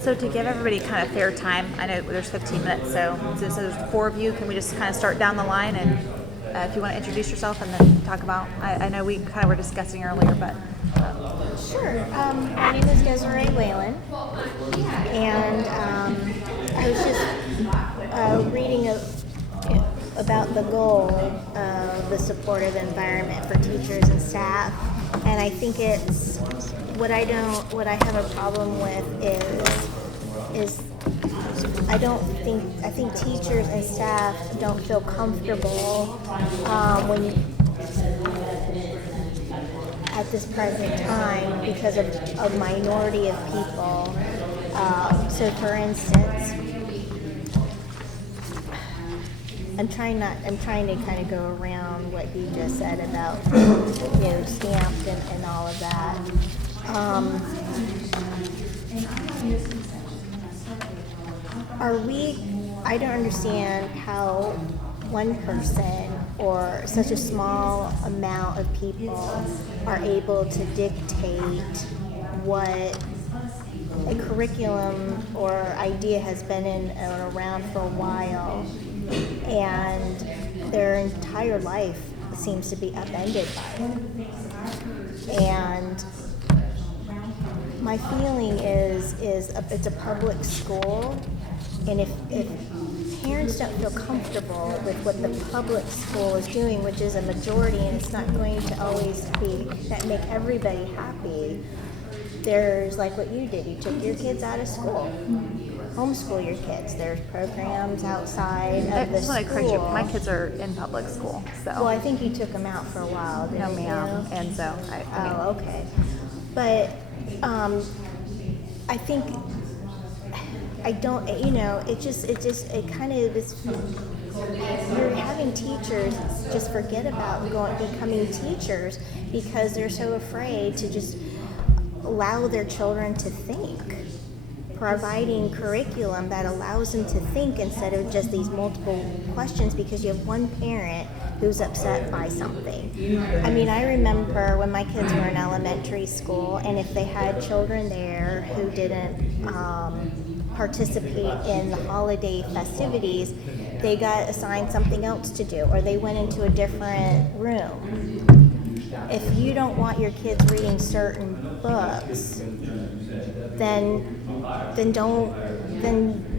So to give everybody kind of fair time, I know there's 15 minutes, so since there's 4 of you, can we just kind of start down the line and if you want to introduce yourself and then talk about, I know we kind of were discussing earlier, but. Sure. My name is Desiree Whalen, and I was just reading about the goal of the supportive environment for teachers and staff, and I think it's what I have a problem with is I think teachers and staff don't feel comfortable at this present time because of a minority of people. So for instance, I'm trying to kind of go around what you just said about, stamped and all of that. I don't understand how one person or such a small amount of people are able to dictate what a curriculum or idea has been in or around for a while, and their entire life seems to be upended by it. And my feeling is it's a public school, and if parents don't feel comfortable with what the public school is doing, which is a majority, and it's not going to always make everybody happy. There's like what you did. You took your kids out of school. Homeschool your kids. There's programs outside of the school. My kids are in public school, so. Well, I think you took them out for a while, didn't you? No, ma'am. And so okay. But I think I don't. It kind of is. You're having teachers just forget about becoming teachers because they're so afraid to just allow their children to think, providing curriculum that allows them to think instead of just these multiple questions because you have one parent who's upset by something. I mean, I remember when my kids were in elementary school, and if they had children there who didn't participate in the holiday festivities, they got assigned something else to do, or they went into a different room. If you don't want your kids reading certain books, then don't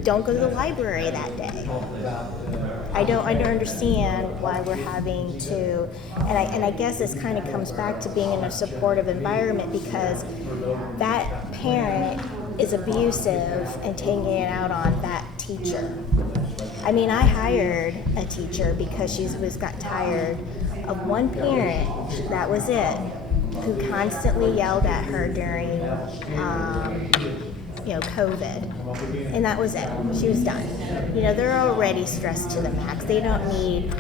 go to the library that day. I don't understand why we're having to, and I guess this kind of comes back to being in a supportive environment because that parent is abusive and taking it out on that teacher. I mean, I hired a teacher because she got tired of one parent, that was it, who constantly yelled at her during COVID, and that was it. She was done. They're already stressed to the max. They don't need,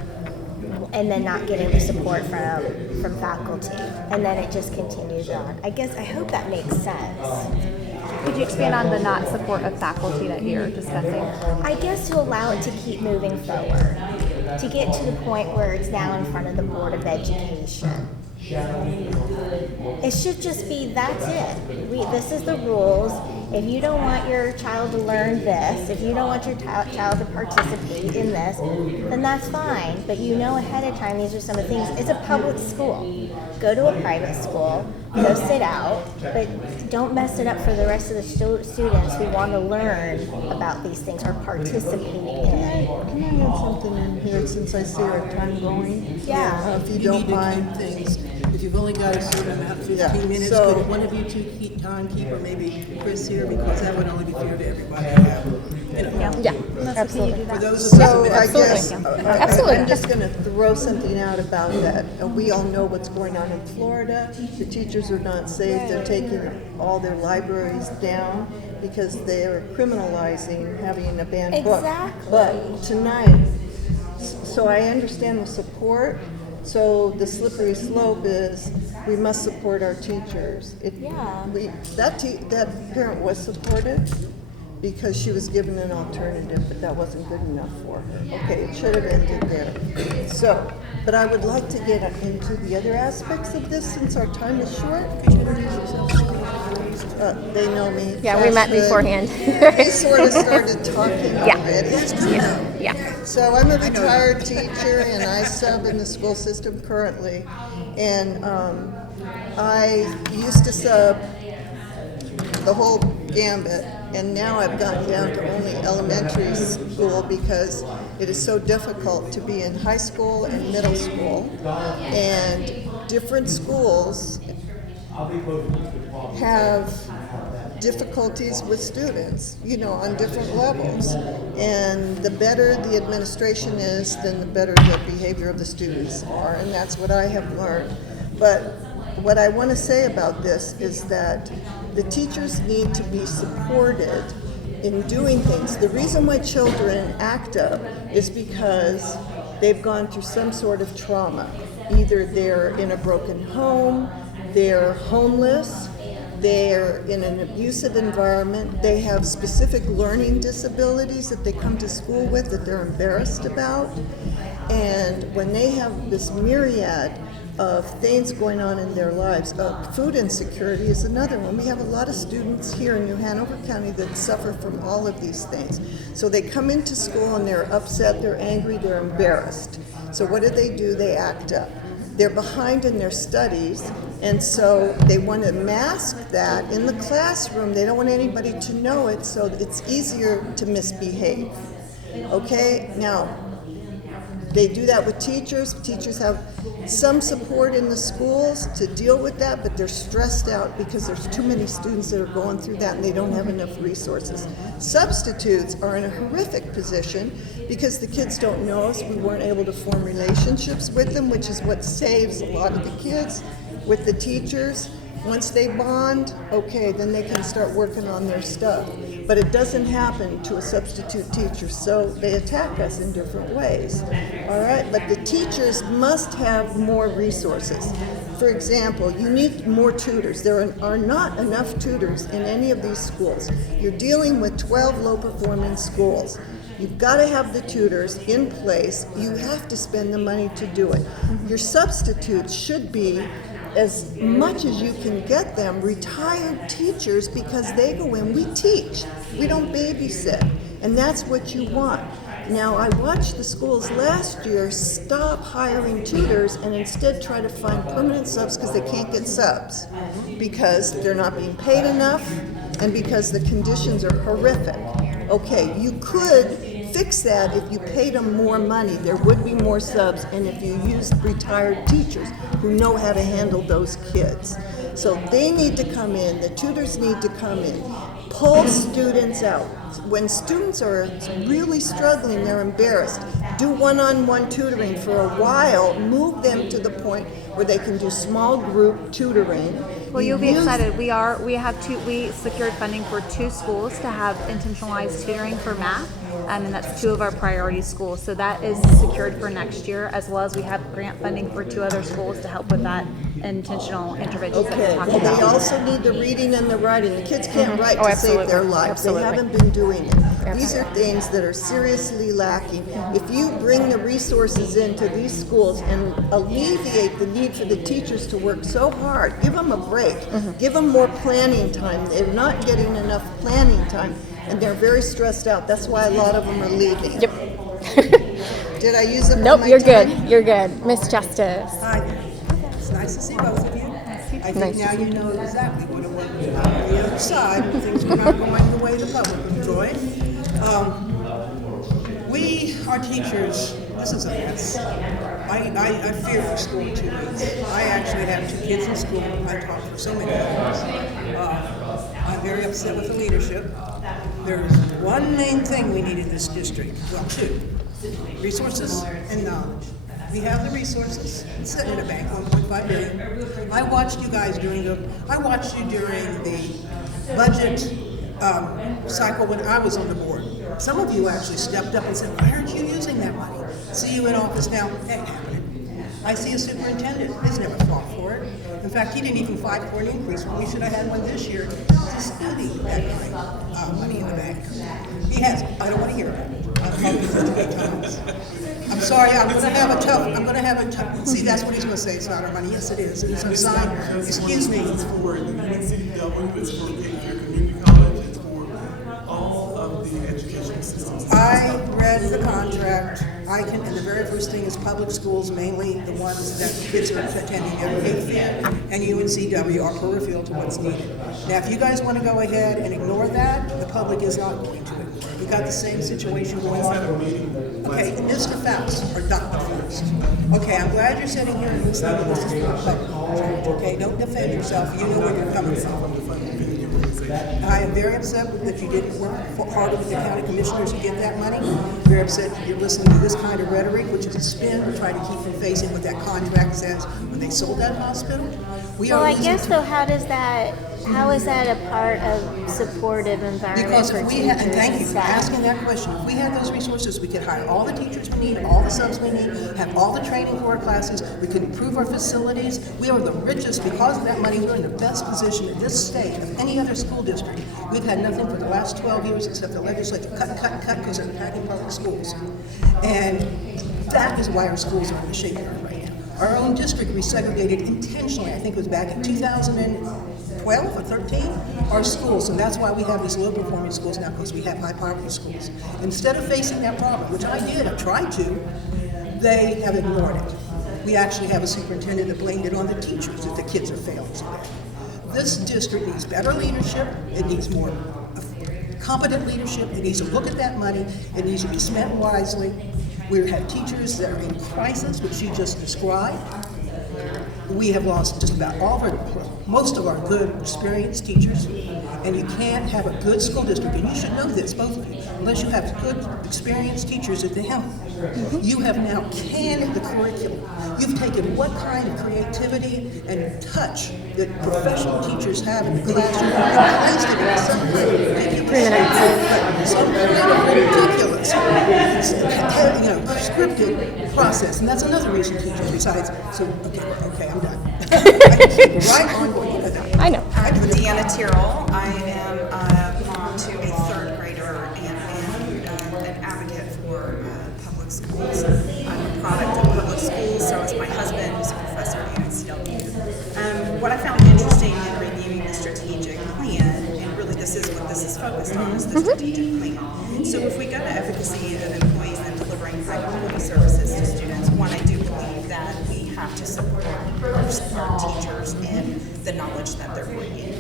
and then not getting the support from faculty, and then it just continues on. I hope that makes sense. Could you expand on the not support of faculty that you're discussing? I guess to allow it to keep moving forward, to get to the point where it's now in front of the Board of Education. It should just be, that's it. This is the rules. If you don't want your child to learn this, if you don't want your child to participate in this, then that's fine. But ahead of time, these are some of the things. It's a public school. Go to a private school, go sit out, but don't mess it up for the rest of the students who want to learn about these things or participate in it. Can I add something in here since I see our time going? Yeah. If you don't mind. Keep things. If you've only got a certain amount, 15 minutes, so, could one of you two keep timekeeper, maybe Chris here, because that would only be fair to everybody. Absolutely. For those of So us I guess Absolutely. I'm just going to throw something out about that. We all know what's going on in Florida. The teachers are not safe. They're taking all their libraries down because they're criminalizing having a banned book. Exactly. But tonight, so I understand the support. So the slippery slope is we must support our teachers. That parent was supported because she was given an alternative, but that wasn't good enough for her. Okay, it should have ended there. So, but I would like to get into the other aspects of this since our time is short. Could you introduce yourself? they know me. Yeah, we met Cash Hood. beforehand. We sort of started talking Yeah. already. Yeah. So I'm a retired teacher, and I sub in the school system currently. And I used to sub the whole gambit, and now I've gotten down to only elementary school because it is so difficult to be in high school and middle school, and different schools have difficulties with students, on different levels. And the better the administration is, then the better the behavior of the students are, and that's what I have learned. But what I want to say about this is that the teachers need to be supported in doing things. The reason why children act up is because they've gone through some sort of trauma. Either they're in a broken home, they're homeless, they're in an abusive environment, they have specific learning disabilities that they come to school with that they're embarrassed about. And when they have this myriad of things going on in their lives, food insecurity is another one. We have a lot of students here in New Hanover County that suffer from all of these things. So they come into school and they're upset, they're angry, they're embarrassed. So what do? They act up. They're behind in their studies, and so they want to mask that in the classroom. They don't want anybody to know it, so it's easier to misbehave. Okay? Now, they do that with teachers. Teachers have some support in the schools to deal with that, but they're stressed out because there's too many students that are going through that and they don't have enough resources. Substitutes are in a horrific position because the kids don't know us. We weren't able to form relationships with them, which is what saves a lot of the kids with the teachers. Once they bond, okay, then they can start working on their stuff. But it doesn't happen to a substitute teacher, so they attack us in different ways. All right, but the teachers must have more resources. For example, you need more tutors. There are not enough tutors in any of these schools. You're dealing with 12 low-performing schools. You've got to have the tutors in place. You have to spend the money to do it. Your substitutes should be, as much as you can get them, retired teachers, because they go in, we teach, we don't babysit, and that's what you want. Now, I watched the schools last year stop hiring tutors and instead try to find permanent subs because they can't get subs, because they're not being paid enough and because the conditions are horrific. Okay, you could fix that if you paid them more money. There would be more subs, and if you used retired teachers who know how to handle those kids. So they need to come in, the tutors need to come in, pull students out. When students are really struggling, they're embarrassed, do one-on-one tutoring for a while, move them to the point where they can do small group tutoring. Well, you'll be excited. We secured funding for 2 schools to have intentionalized tutoring for math, and that's 2 of our priority schools. So that is secured for next year, as well as we have grant funding for 2 other schools to help with that intentional interventions that we're Okay, talking and they about. also need the reading and the writing. The kids can't write Oh, to absolutely. save their lives. Absolutely. They haven't been doing it. These are things that are seriously lacking. If you bring the resources into these schools and alleviate the need for the teachers to work so hard, give them a break, give them more planning time. They're not getting enough planning time, and they're very stressed out. That's why a lot of them are leaving. Yep. Did I use up all Nope, my you're time? good. You're good. Miss Justice. Hi, it's nice to see both of you. I think now you know exactly what it was on the other side, and things are not going the way the public enjoyed. We are teachers. This is a mess. I fear for school 2 weeks. I actually have 2 kids in school. I taught for so many years. I'm very upset with the leadership. There's one main thing we need in this district. Well, 2. Resources and knowledge. We have the resources. It's sitting in a bank, $1.5 billion. I watched you during the budget cycle when I was on the board. Some of you actually stepped up and said, "Why aren't you using that money?" See you in office now. Ain't happening. I see a superintendent. He's never fought for it. In fact, he didn't even fight for an increase when we should have had one this year to study that money in the bank. He has. I don't want to hear about it. I've talked to him 2 times. I'm sorry I'm gonna have a tough, see, that's what he's gonna say, it's not our money, yes it is, it's a sign, excuse me. It's for the NHCW, it's for your community college, it's for all of the educational systems. I read the contract, and the very first thing is public schools, mainly the ones that kids are attending every week, and UNCW are peripheral to what's needed. Now, if you guys want to go ahead and ignore that, the public is not going to. We got the same situation going on. Okay, Mr. Faust, or Dr. Faust. Okay, I'm glad you're sitting here and listening to this is for the public. Okay, don't defend yourself, you know where you're coming from. I am very upset that you didn't work harder with the county commissioners to get that money. Very upset that you're listening to this kind of rhetoric, which is a spin to try to keep from facing what that contract says when they sold that hospital. Well, I guess though, how is that a part of supportive environment Because for if we teachers? had, and thank you for and staff? asking that question, if we had those resources, we could hire all the teachers we need, all the subs we need, have all the training for our classes, we could improve our facilities. We are the richest, because of that money, we're in the best position in this state of any other school district. We've had nothing for the last 12 years except the legislature cut because they're attacking public schools. And that is why our schools are in the shape they are right now. Our own district resegregated intentionally, I think it was back in 2012 or 13, our schools, and that's why we have these low-performing schools now, because we have high-poverty schools. Instead of facing that problem, which I tried to, they have ignored it. We actually have a superintendent that blamed it on the teachers that the kids are failing so bad. This district needs better leadership, it needs more competent leadership, it needs to look at that money, it needs to be spent wisely. We have teachers that are in crisis, which you just described. We have lost just about most of our good, experienced teachers, and you can't have a good school district, and you should know this, both of you, unless you have good, experienced teachers at the helm. You have now canned the curriculum. You've taken what kind of creativity and touch that professional teachers have in the classroom and placed it in some ridiculous, scripted process, and that's another reason teachers besides. So okay, I'm done. Right on going. I know. I'm Deanna Tyrrell. I am mom to a third grader and an advocate for public schools. I'm a product of public schools, so is my husband, who's a professor at UNCW. What I found interesting in reviewing the strategic plan, and really this is what this is focused on, is the strategic plan. So if we go to efficacy of employees and delivering high-quality services to students, one, I do believe that we have to support our teachers in the knowledge that they're bringing.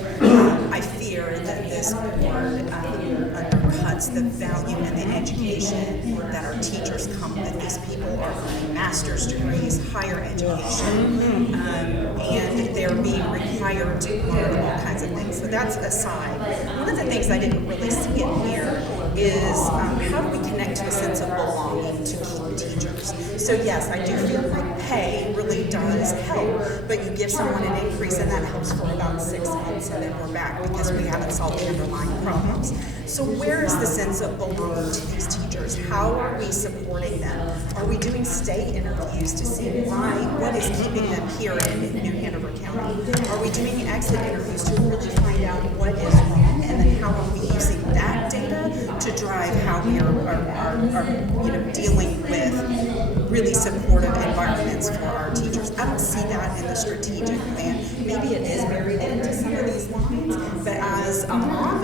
I fear that this board undercuts the value and the education that our teachers come with. These people are earning master's degrees, higher education, and they're being required to learn all kinds of things. So that's aside. One of the things I didn't really see in here is how do we connect to a sense of belonging to teachers? So yes, I do feel like pay really does help, but you give someone an increase and that helps for about 6 months and then we're back because we haven't solved the underlying problems. So where is the sense of belonging to these teachers? How are we supporting them? Are we doing stay interviews to see what is keeping them here in New Hanover County? Are we doing exit interviews to really find out what is wrong, and then how are we using that data to drive how we are dealing with really supportive environments for our teachers? I don't see that in the strategic plan. Maybe it is buried into some of these lines, but as a mom,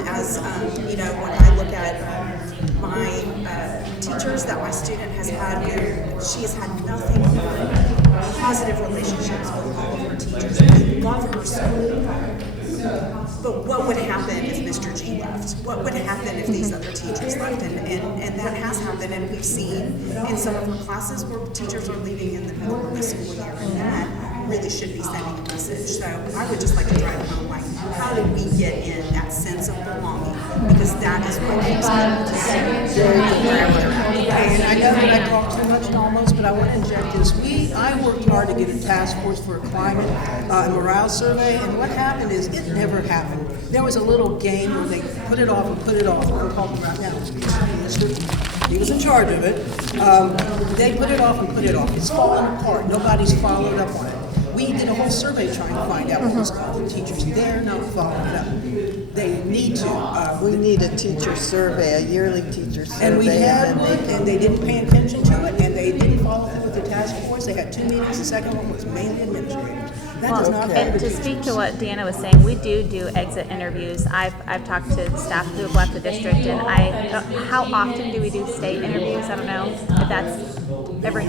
when I look at my teachers that my student has had, she has had nothing but positive relationships with all of her teachers. They love her school. But what would happen if Mr. G left? What would happen if these other teachers left? And that has happened, and we've seen in some of our classes where teachers are leaving in the middle of the school year, and that really should be sending a message. So I would just like to drive home, like, how do we get in that sense of belonging? Because that is what keeps people together. And I know that I talk too much almost, but I want to inject this. I worked hard to get a task force for a climate and morale survey, and what happened is it never happened. There was a little game where they put it off and put it off. I'm talking right now. He was in charge of it. They put it off and put it off. It's falling apart. Nobody's followed up on it. We did a whole survey trying to find out what was called the teachers. They're not following it up. they need to. We need a teacher survey, a yearly teacher survey. And we had and one, and they didn't pay attention to it, and they didn't follow through with the task force. They had 2 meetings. The second one was mainly administrators. That does not help And the to teachers. speak to what Deanna was saying, we do exit interviews. I've talked to staff who have left the district, and how often do we do state interviews? I don't know if that's every.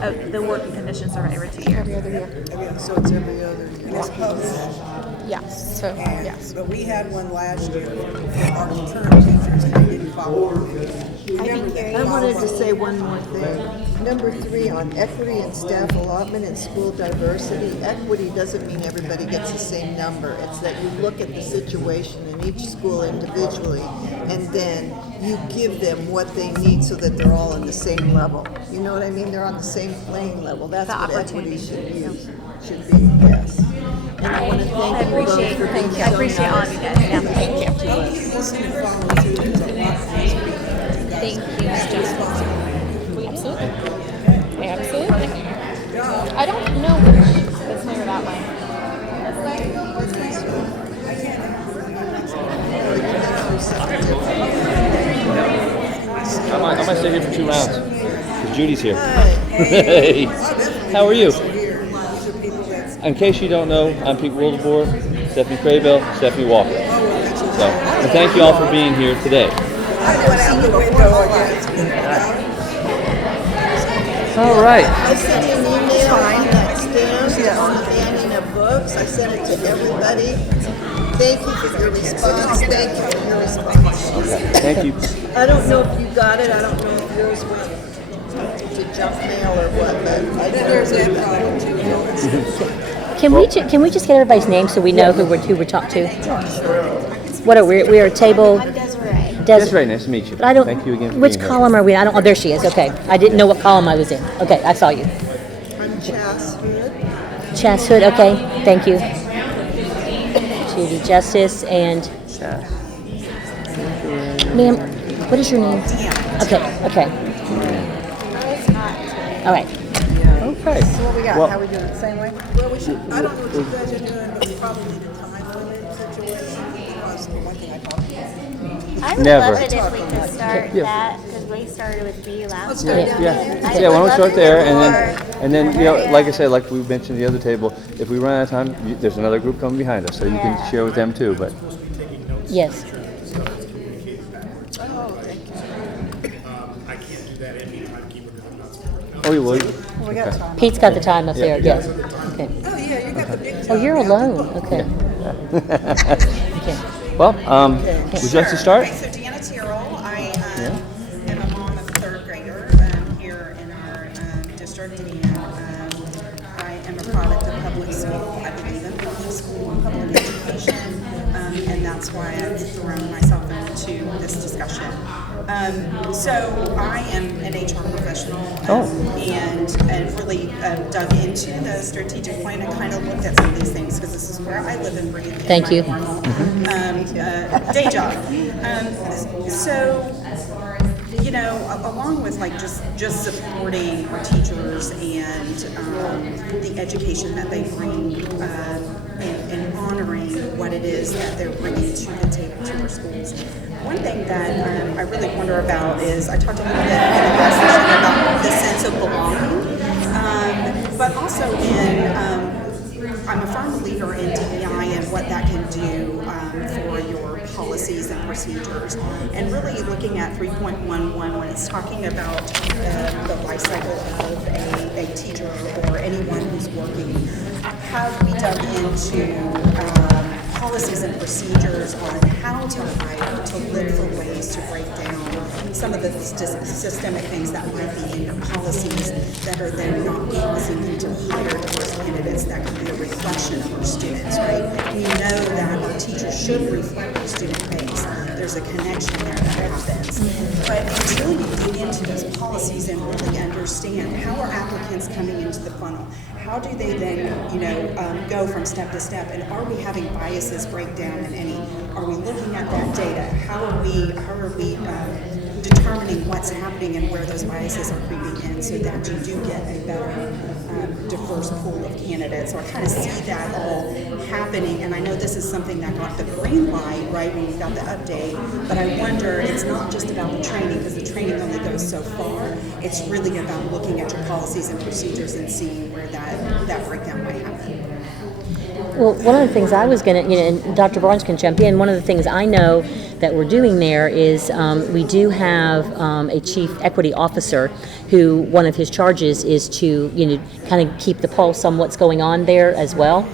Oh, the work conditions are every 2 years. Every other year. So it's every other year. And it's published. Yes. So And- yes. But we had one last year for our current teachers, and they didn't follow. Remember that. I wanted to say one more thing. Number 3 on equity and staff allotment and school diversity. Equity doesn't mean everybody gets the same number. It's that you look at the situation in each school individually, and then you give them what they need so that they're all on the same level. You know what I mean? They're on the same playing level. That's The what opportunity. equity should be. Yes. And I want to I thank you both appreciate for being so I appreciate all of you guys. Yeah. Thank you. Well, you listen and follow through. There's a lot of things we can do. Thank you, Ms. Jessica. Absolutely. Absolutely. I don't know which. Let's move it that way. I might stay here for 2 rounds. Because Judy's here. Hey. How are you? In case you don't know, I'm Pete Wildeboer, Stephanie Craybill, Stephanie Walker. So, and thank you all for being here today. I went out the window again. All right. I sent you an email on that stamp on the banning of books. I sent it to everybody. Thank you for your response. Thank you for your response. Thank you. I don't know if you got it. I don't know if yours went to junk mail or what, but I There's did. that problem too. Can we just get everybody's name so we know who we're talking to? What are we are a table. I'm Desiree. That's right. Nice to meet you. But I don't. Thank you again for Which being here. column are we? I don't. Oh, there she is. Okay. I didn't know what column I was in. Okay, I saw you. I'm Chas Hood. Chas Hood. Okay. Thank you. Judy Justice and ma'am, what is your name? Okay. Okay. All right. Okay. What we got? Well- How we doing? Same way? Well, we should, I don't know what you guys are doing, but we probably need a time limit situation because the one thing I talked about. I would Never. love it if we could start Yeah. that because we started with B last Let's time. go down Yeah. there. I Yeah. Why don't we would start love to there do and then you know, Yeah. like I said, like we mentioned the other table, if we run out of time, there's another group coming behind us, so you can Yeah. share with them too. But Yes. I can't do that any timekeeper because I'm not supporting. oh, you will. We got Okay. time. Pete's got the time up there. Yes. Okay. Oh, yeah, you got the big Oh, job. you're alone. Okay. Okay. Well, would you like to start? Okay, so Deanna Tyrrell, I am a mom of a 3rd grader here in our district, and I am a product of public school. I believe in public school and public education, and that's why I've thrown myself into this discussion. So I am an HR professional and really dug into the strategic plan and kind of looked at some of these things because this is where I live and breathe. Thank you. Normal, day job. So, you know, along with like just supporting our teachers and the education that they bring and honoring what it is that they're bringing to the table to our schools. One thing that I really wonder about is I talked a little bit in the last session about the sense of belonging, but also I'm a firm believer in DEI and what that can do for your policies and procedures. And really looking at 3.11 when it's talking about the life cycle of a teacher or anyone who's working, have we dug into policies and procedures on how to hire, to look for ways to break down some of the systemic things that might be in your policies that are then not causing you to hire diverse candidates that can be a reflection of our students, right? We know that our teachers should reflect our student base. There's a connection there that happens. But until you dig into those policies and really understand how are applicants coming into the funnel, how do they then, go from step to step, and are we having biases break down in any? Are we looking at that data? How are we determining what's happening and where those biases are creeping in, so that you do get a better diverse pool of candidates. So I kind of see that all happening, and I know this is something that got the green light right when we got the update, but I wonder, it's not just about the training, because the training only goes so far. It's really about looking at your policies and procedures and seeing where that breakdown might happen. Well, one of the things I was going to, and Dr. Barnes can jump in, one of the things I know that we're doing there is we do have a chief equity officer who one of his charges is to, kind of keep the pulse on what's going on there as well.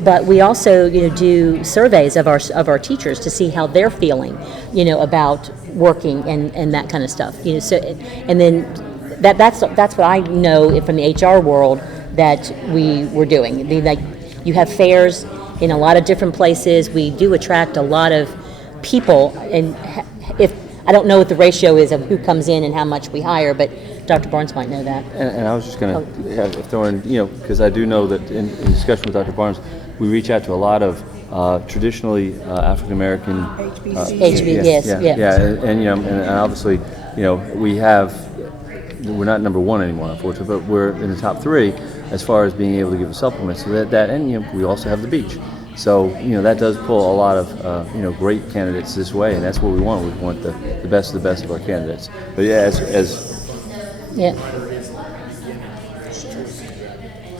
But we also, do surveys of our teachers to see how they're feeling, about working and that kind of stuff. So, and then that's what I know from the HR world that we were doing. You have fairs in a lot of different places. We do attract a lot of people, and if I don't know what the ratio is of who comes in and how much we hire, but Dr. Barnes might know that. And I was just going to throw in, because I do know that in discussion with Dr. Barnes, we reach out to a lot of traditionally African American HBCUs. And obviously, we're not number one anymore, unfortunately, but we're in the top 3 as far as being able to give a supplement. So and we also have the beach. So that does pull a lot of great candidates this way, and that's what we want. We want the best of the best of our candidates. But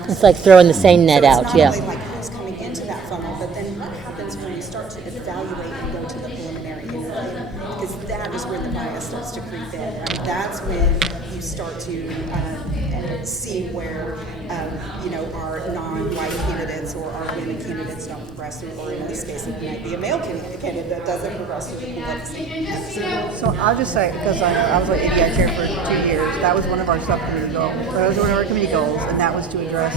it's like throwing the same net out. It's not only like who's coming into that funnel, but then what happens when you start to evaluate and go to the preliminary interview? Because that is where the bias starts to creep in, right? That's when you start to see where our non-white candidates or our women candidates don't progress through, or in this case it might be a male candidate that doesn't progress through the pool. So I'll just say, because I was like ADI chair for 2 years, that was one of our subcommittee goals. That was one of our committee goals, and that was to address,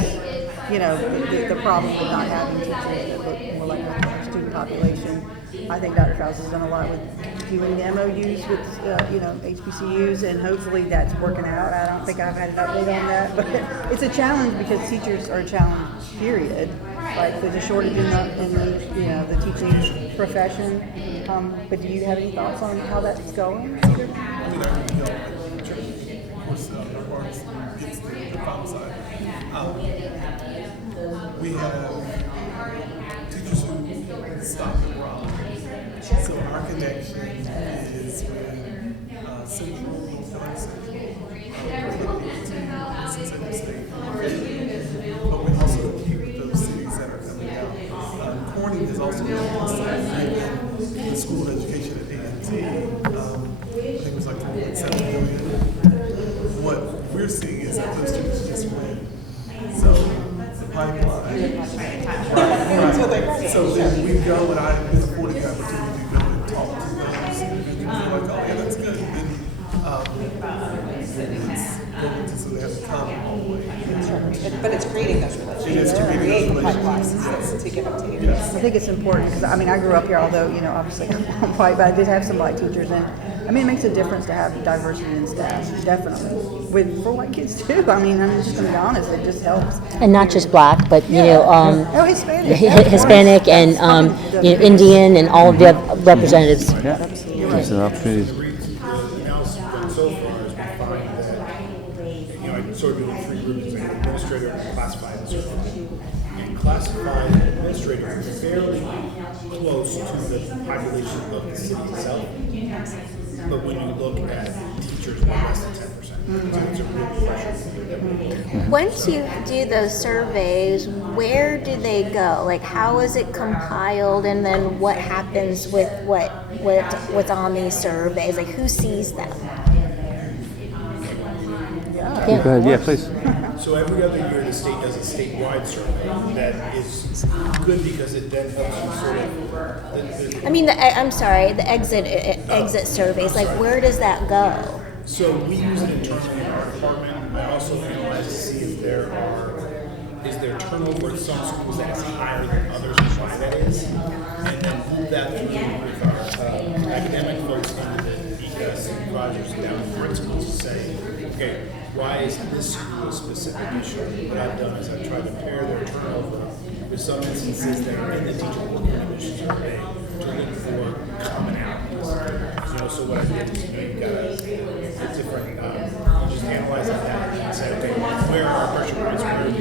the problem with not having teachers that look more like our student population. I think Dr. Krause has done a lot with doing the MOUs with, HBCUs, and hopefully that's working out. I don't think I've had an update on that, but it's a challenge because teachers are a challenge, period. Like, there's a shortage in the teaching profession. But do you have any thoughts on how that's going? Of course, our parts gets the problem side. We have teachers who stop and rock. So our connection is with Central, North Central, Mississippi State, but we also keep those cities that are coming out. Corning is also given the school of education at A&T. I think it was like $4.7 million. What we're seeing is that those students just win. So the pipeline. Right. So then we go, and I've been afforded the opportunity to go and talk to those individuals. They're like, oh yeah, that's good. And so they have to come all the way. But it's creating those relationships. It is creating those pipelines to get them to you. Yes. I think it's important because I grew up here, although obviously I'm white, but I did have some black teachers, and it makes a difference to have diversity in staff, definitely. For white kids too. I'm just going to be honest, it just helps. And not just black, but Hispanic, Hispanic and Indian and all of the other representatives. Yeah, it's an opportunity. So far as we find that, I sort of do it in 3 groups, like administrator, classified, and certified. And classified and administrator are fairly close to the population of the city itself. But when you look at teachers, we're less than 10%. So it's a real pressure. Once you do those surveys, where do they go? Like, how is it compiled, and then what happens with what's on these surveys? Like, who sees them? Go ahead. Yeah, please. So every other year, the state does a statewide survey that is good because it then helps you sort of. The exit surveys. Like, where does that go? So we use it internally in our department. I also analyze to see if is there turnover in some schools that is higher than others and why that is, and then move that through with our academic folks into the supervisors down in principals to say, okay, why is this school a specific issue? What I've done is I've tried to pair their turnover with some instances that are in the teacher commission survey to look for commonalities. So what I did is you've got a different, you just analyze that and say, okay, where are our pressure points, where are the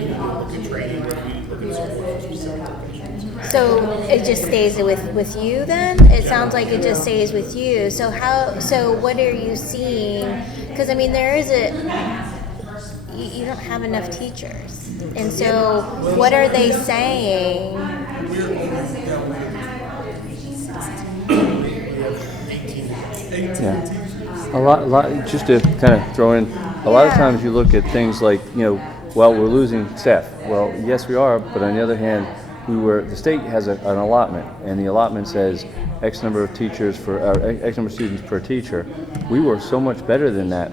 So it just stays with you then? It sounds like it just stays with you. So what are you seeing? Because I mean, you don't have enough teachers. And so what are they saying? We're only down with 18 Yeah. teachers. A lot. Just to kind of throw in, a lot of Yeah. times you look at things like, well, we're losing staff. Well, yes, we are, but on the other hand, the state has an allotment, and the allotment says X number of teachers X number of students per teacher. We were so much better than that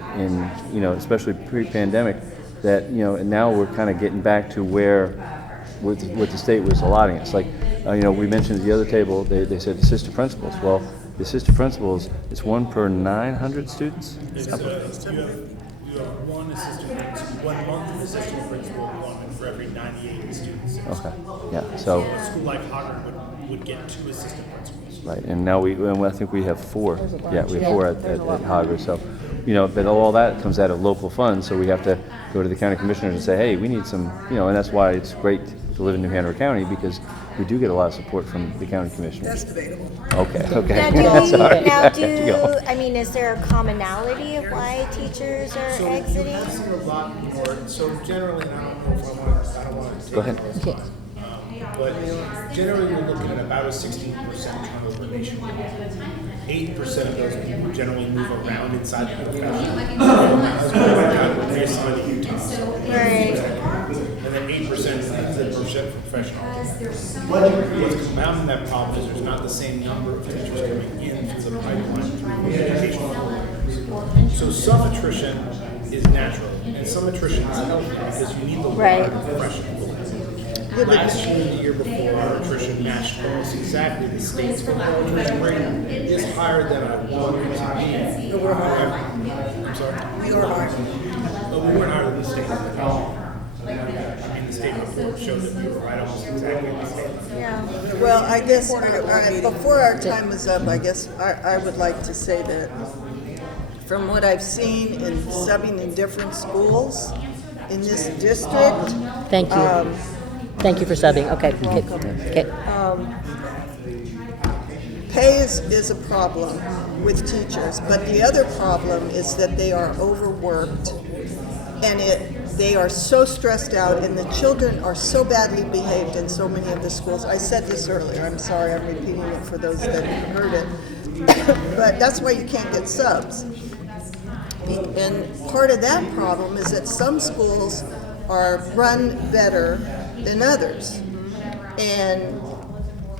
especially pre-pandemic, that and now we're kind of getting back to where what the state was allotting us. Like, we mentioned at the other table, they said assistant principals. Well, the assistant principals, it's 1 per 900 students. You have one assistant principal, 1 month of assistant principal, one for every 98 students. Okay, yeah. So, A school like Hoggard would get 2 assistant principals. right, and now I think we have 4. Yeah, we have 4 at Hogger. So, but all that comes out of local funds. So we have to go to the county commissioners and say, hey, we need some, and that's why it's great to live in New Hanover County, because we do get a lot of support from the county commissioners. That's debatable. Okay. I mean, is there a commonality of why teachers are So exiting? you have seen a lot more. So generally, and I don't know if I want to Go ahead. but generally you're looking at about a 16% turnover nationwide. 8% of those people generally move around inside the profession. That's what I got with some of the Utahs. Right. And then 8% is the professional. What's compounding that problem is there's not the same number of teachers coming in through the pipeline through educational programs. So some attrition is natural, and some attrition is healthy because you need the Right. professional. Last year and the year before, our attrition matched almost exactly the state's attrition rate is higher than I wanted it to be. We're higher. I'm sorry? We are higher. But we weren't higher than the state. I mean, the state report showed that we were right almost exactly the same. Yeah. Well, I guess before our time is up, I guess I would like to say that from what I've seen in subbing in different schools in this district, Thank you. Thank you for subbing. Okay. Okay. pay is a problem with teachers, but the other problem is that they are overworked, and they are so stressed out, and the children are so badly behaved in so many of the schools. I said this earlier. I'm sorry, I'm repeating it for those that heard it. But that's why you can't get subs. And part of that problem is that some schools are run better than others. And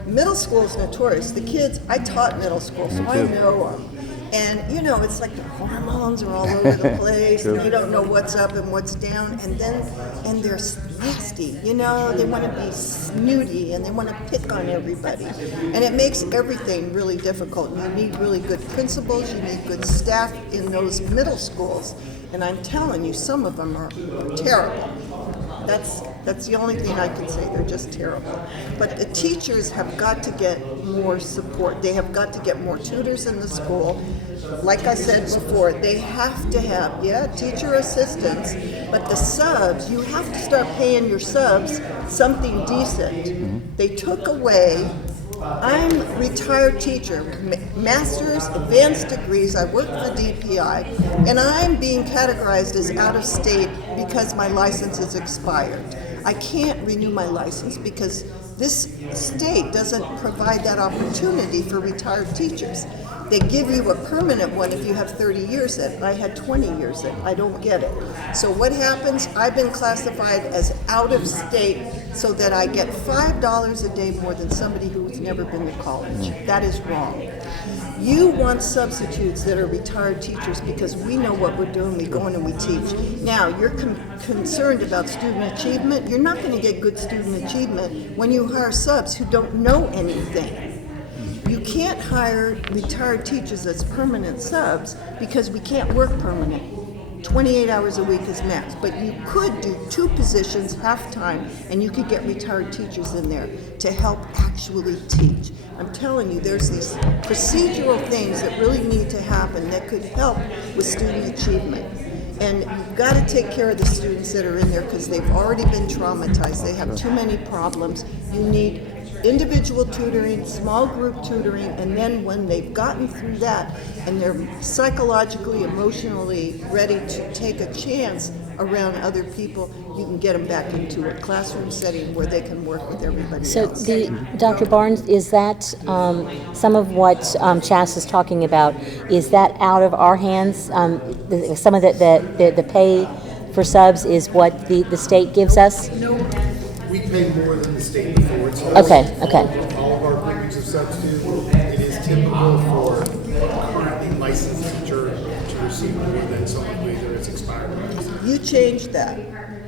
middle school is notorious. The kids, I taught middle school, so I know them. And it's like the hormones are all over the place, and you don't know what's up and what's down, and they're nasty, they want to be snooty, and they want to pick on everybody. And it makes everything really difficult. You need really good principals, you need good staff in those middle schools. And I'm telling you, some of them are terrible. That's the only thing I can say. They're just terrible. But the teachers have got to get more support. They have got to get more tutors in the school. Like I said before, they have to have, teacher assistants, but the subs, you have to start paying your subs something decent. They took away, I'm a retired teacher, master's, advanced degrees, I work for DPI, and I'm being categorized as out of state because my license is expired. I can't renew my license because this state doesn't provide that opportunity for retired teachers. They give you a permanent one if you have 30 years in it. I had 20 years in it. I don't get it. So what happens? I've been classified as out of state so that I get $5 a day more than somebody who's never been to college. That is wrong. You want substitutes that are retired teachers because we know what we're doing. We go in and we teach. Now, you're concerned about student achievement. You're not going to get good student achievement when you hire subs who don't know anything. You can't hire retired teachers as permanent subs because we can't work permanent. 28 hours a week is max, but you could do 2 positions half-time and you could get retired teachers in there to help actually teach. I'm telling you, there's these procedural things that really need to happen that could help with student achievement. And you've got to take care of the students that are in there because they've already been traumatized. They have too many problems. You need individual tutoring, small group tutoring, and then when they've gotten through that and they're psychologically, emotionally ready to take a chance around other people, you can get them back into a classroom setting where they can work with everybody So, else. Dr. Barnes, is that some of what Chas is talking about? Is that out of our hands? Some of the pay for subs is what the state gives us? We pay more than the state affords. Okay. All of our programs are subs do. It is typical for a currently licensed teacher to receive more than someone who either it's expired or You changed that.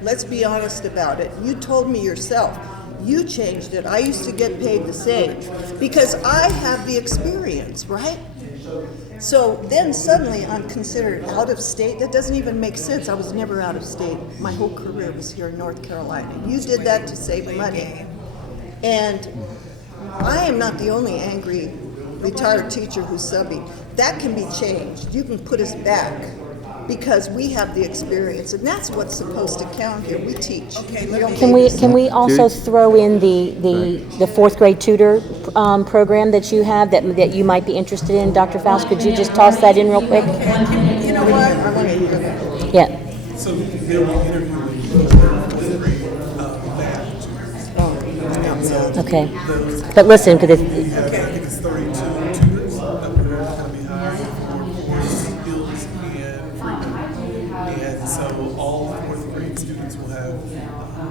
Let's be honest about it. You told me yourself. You changed it. I used to get paid the same because I have the experience, right? So then suddenly I'm considered out of state. That doesn't even make sense. I was never out of state. My whole career was here in North Carolina. You did that to save money. And I am not the only angry retired teacher who's subbing. That can be changed. You can put us back because we have the experience, and that's what's supposed to count here. We teach. Okay, We don't Can we also throw in the fourth grade tutor program that you have that you might be interested in, Dr. Faust? Could you just toss that in real quick? You know what? I want to hear that. Yeah. So they'll be interviewing math. Okay. But listen, because I think it's 32 tutors that we're going to be hiring for skills and freedom. And so all fourth grade students will have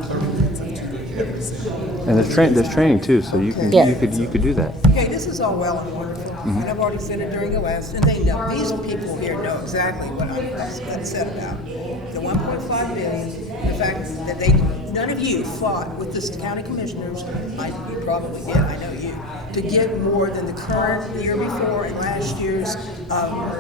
30 minutes of tutoring every single day. And there's training too, so you can Yeah. you could do that. Okay, this is all well and wonderful, and I've already said it during the last, and they know, these people here know exactly what I'm upset about. The 1.5 billion, the fact that none of you fought with the county commissioners, you probably did, I know you, to get more than the current year before and last year's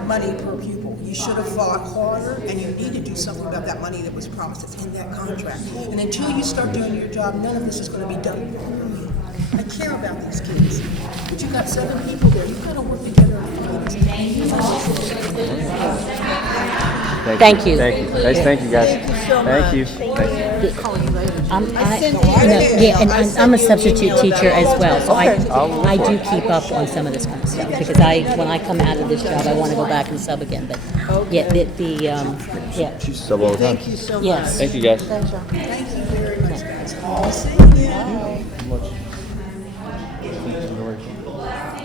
money per pupil. You should have fought harder, and you need to do something about that money that was promised. It's in that contract. And until you start doing your job, none of this is going to be done. I care about these kids, but you got 7 people there. You've got to work together. Thank you. Thank you. Guys, thank you guys. Thank you. I'm a substitute teacher as well, so I do keep up on some of this kind of stuff because when I come out of this job, I want to go back and sub again. But yeah, yeah. She's sub all the time. Thank you so much. Yes. Thank you guys. Thanks, y'all. Thank you very much, guys. I'll see you.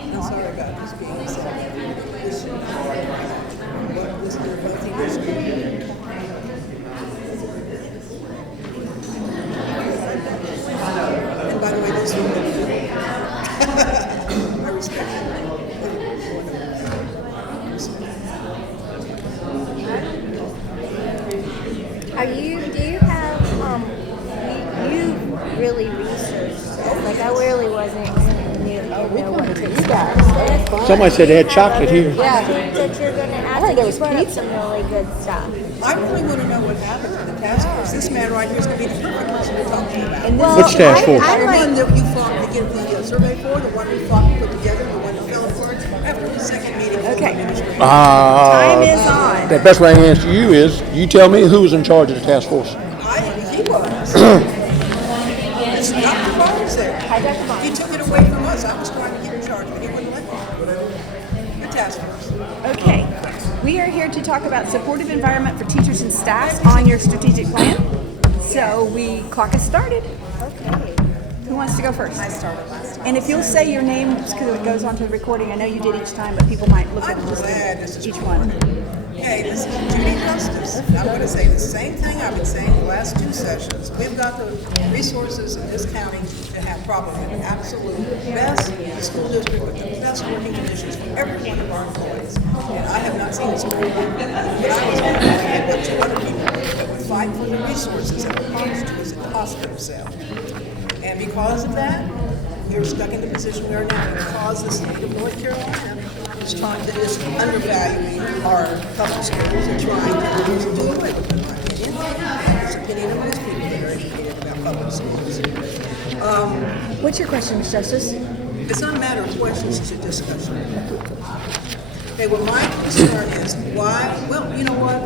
I'm sorry about this being upset. This is but this is both of you. And by the way, this one, I respect Do you have, you really researched this. Like, I really wasn't know what to expect. Somebody said they had chocolate here. Yeah, that you're going to ask. You brought up some really good stuff. I really want to know what happened to the task force. This man right here is going to be the perfect person to talk to you about. Which task force? The one that you fought to get the survey for, the one we fought to put together, the one that fell apart after the second meeting. Okay. Time is on. The best way to answer you is, you tell me who was in charge of the task force. He was. It's Dr. Barnes there. He took it away from us. I was trying to get in charge, but he wouldn't let me. The task force. Okay. We are here to talk about supportive environment for teachers and staff on your strategic plan. So clock has started. Okay. Who wants to go first? I started last time. And if you'll say your name, just because it goes onto the recording, I know you did each time, but people might look at I'm glad this is each one. Hey, this is Judy Justice. I'm going to say the same thing I've been saying the last 2 sessions. We've got the resources in this county to have probably the absolute best school district with the best working conditions for every one of our employees. And I have not seen this before. But I was going to get a bunch of other people that would fight for the resources that were promised to us at the hospital cell. And because of that, we're stuck in the position we are now. Because the state of North Carolina is undervaluing our public schools and trying to do away with them. It's the opinion of most people that are educated about public schools. What's your question, Ms. Justice? It's not a matter of questions, it's a discussion. Okay, well, my concern is why, well, you know what?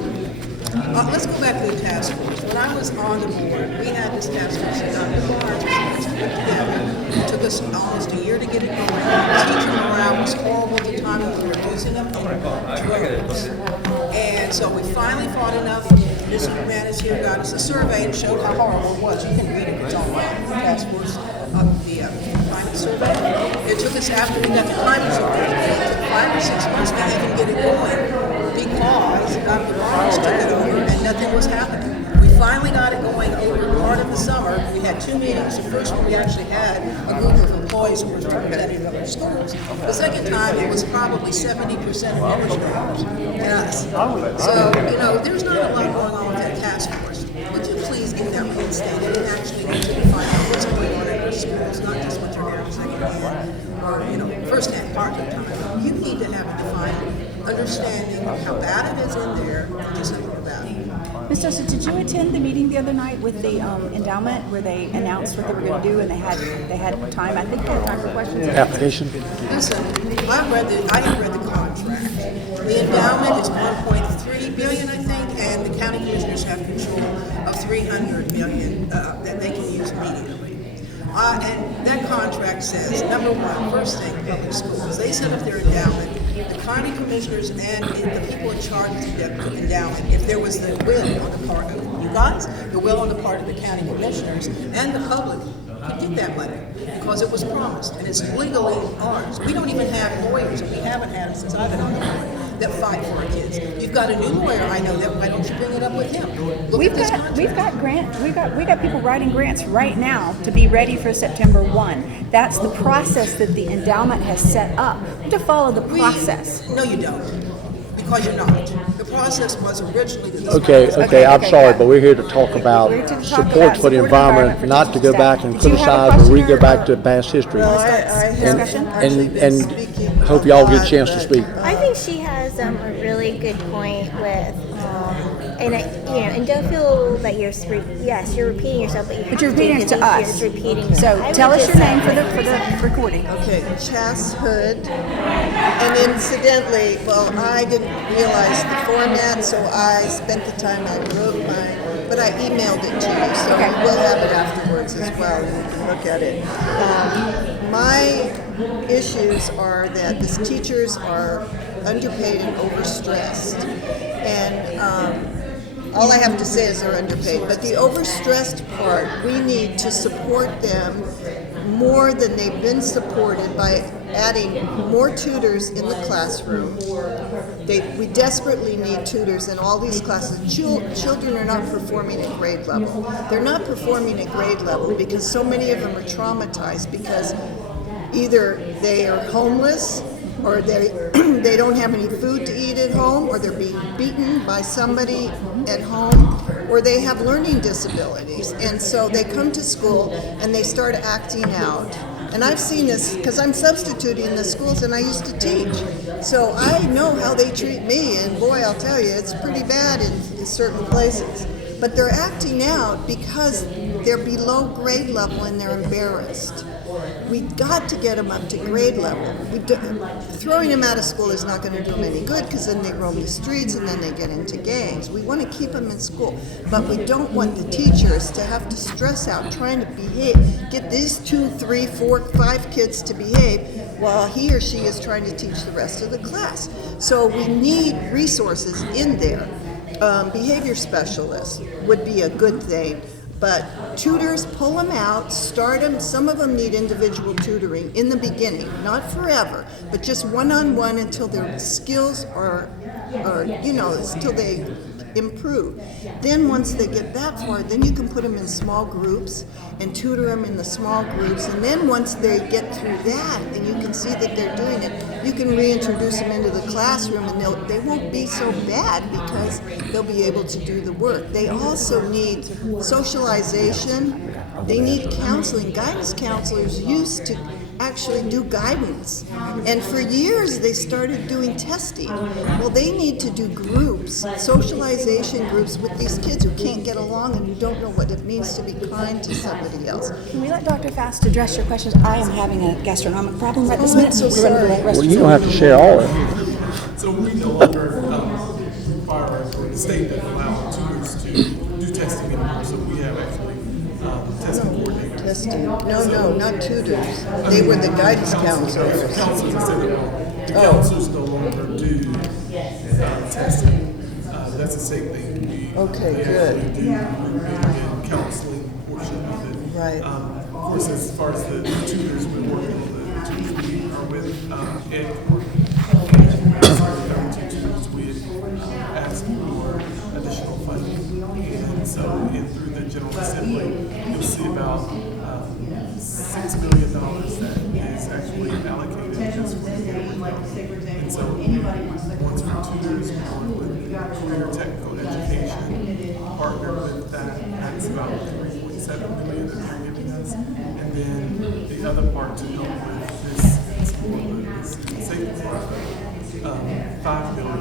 Let's go back to the task force. When I was on the board, we had this task force that Dr. Barnes was put together. It took us almost a year to get it going. Teacher morale was horrible at the time, and we were losing them in droves. And so we finally fought enough. Mr. McManus here got us a survey and showed how horrible it was. You can read it, it's online. The task force, the climate survey. It took us after we got the climate survey. It took 5 or 6 months to even get it going because Dr. Barnes took it over and nothing was happening. We finally got it going over part of the summer. We had 2 meetings. The first one we actually had a group of employees who were representing other schools. The second time it was probably 70% of membership and us. So, there's not a lot going on with that task force. Would you please get that reinstated and actually get to find out what's going on in your schools, not just what you're hearing secondhand or, first-hand part of the time. You need to have a defined understanding of how bad it is in there and do something about it. Ms. Joseph, did you attend the meeting the other night with the endowment where they announced what they were going to do and they had time? I think they had time for questions. Application. Listen, I have read the contract. The endowment is $1.3 billion, I think, and the county commissioners have control of $300 million that they can use immediately. And that contract says, number one, first thing, public schools, they set up their endowment. The county commissioners and the people in charge of the endowment, if there was the will on the part of you guys, the will on the part of the county commissioners and the public, could get that money because it was promised and it's legally ours. We don't even have lawyers, and we haven't had them since I've been on the board, that fight for our kids. You've got a new lawyer, I know that. Why don't you bring it up with him? We've got people writing grants right now to be ready for September 1. That's the process that the endowment has set up to follow the process. No, you don't, because you're not. The process was originally that this Okay, I'm sorry, yeah. but we're here to talk about We're here to talk support about for the supportive environment, for not to teaching go back staff. and Did you have a criticize or question re-go back to past history. Well, I have actually been And speaking hope y'all get a chance to but, speak. I think she has a really good point with, and don't feel that you're repeating yourself, but But you're repeating it to us. You're repeating yourself. So I would tell us just your name say- for the recording. Okay, Chas Hood. And incidentally, I didn't realize the format, so I spent the time, I wrote mine, but I emailed it to you, so we'll have it afterwards as well, and you can look at it. My issues are that the teachers are underpaid and overstressed. And all I have to say is they're underpaid. But the overstressed part, we need to support them more than they've been supported by adding more tutors in the classroom. We desperately need tutors in all these classes. Children are not performing at grade level. They're not performing at grade level because so many of them are traumatized because either they are homeless or they don't have any food to eat at home, or they're being beaten by somebody at home, or they have learning disabilities. And so they come to school and they start acting out. And I've seen this because I'm substituting in the schools and I used to teach. So I know how they treat me, and boy, I'll tell you, it's pretty bad in certain places. But they're acting out because they're below grade level and they're embarrassed. We got to get them up to grade level. Throwing them out of school is not going to do them any good because then they roam the streets and then they get into gangs. We want to keep them in school, but we don't want the teachers to have to stress out trying to behave, get these 2, 3, 4, 5 kids to behave while he or she is trying to teach the rest of the class. So we need resources in there. Behavior specialists would be a good thing. But tutors, pull them out, start them. Some of them need individual tutoring in the beginning, not forever, but just one-on-one until their skills are until they improve. Then once they get that far, then you can put them in small groups and tutor them in the small groups. And then once they get through that and you can see that they're doing it, you can reintroduce them into the classroom and they won't be so bad because they'll be able to do the work. They also need socialization. They need counseling. Guidance counselors used to actually do guidance. And for years they started doing testing. Well, they need to do groups, socialization groups with these kids who can't get along and who don't know what it means to be kind to somebody else. Can we let Dr. Fast address your questions? I am having a gastronomic problem right this Oh, I'm minute. so We're gonna sorry. let rest Well, of you the- don't have to share all of it. So we no longer require the state doesn't allow tutors to do testing anymore, so we have actually testing coordinators. Testing. No, not tutors. They were the guidance counselors. Counselors instead of the counselors no longer do testing. That's the same thing. Okay, we good. actually do the counseling portion of it. Right. Of course, as far as the tutors, we're working on the tutors. We are with Ed tutors. We asked for additional funding, and so through the General Assembly, you'll see about $6 million that is actually allocated just for the and so once for tutors, with career technical education, partner with that. That's about $3.7 million that they're giving us, and then the other part to help with this is more of the safety part. $5 million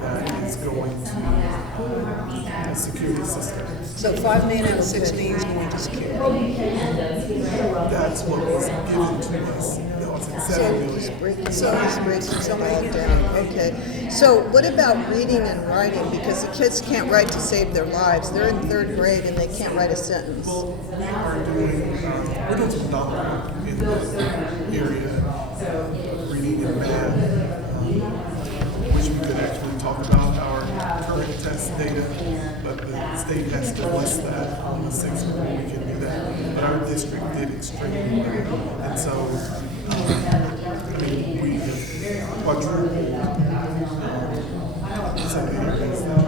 that is going to security systems. So $5 million out of $6 million is going to security. That's what was given to us. No, it's $7 million. Just breaking it all down. Okay. So what about reading and writing? Because the kids can't write to save their lives. They're in third grade and they can't write a sentence. Well, we are doing, we're doing some dollar work in the area, reading and math. Which we could actually talk about our current test data, but the state has to list that on the 6th before we can do that. But our district did extremely well, and so I mean, we have quadrupled some of the areas that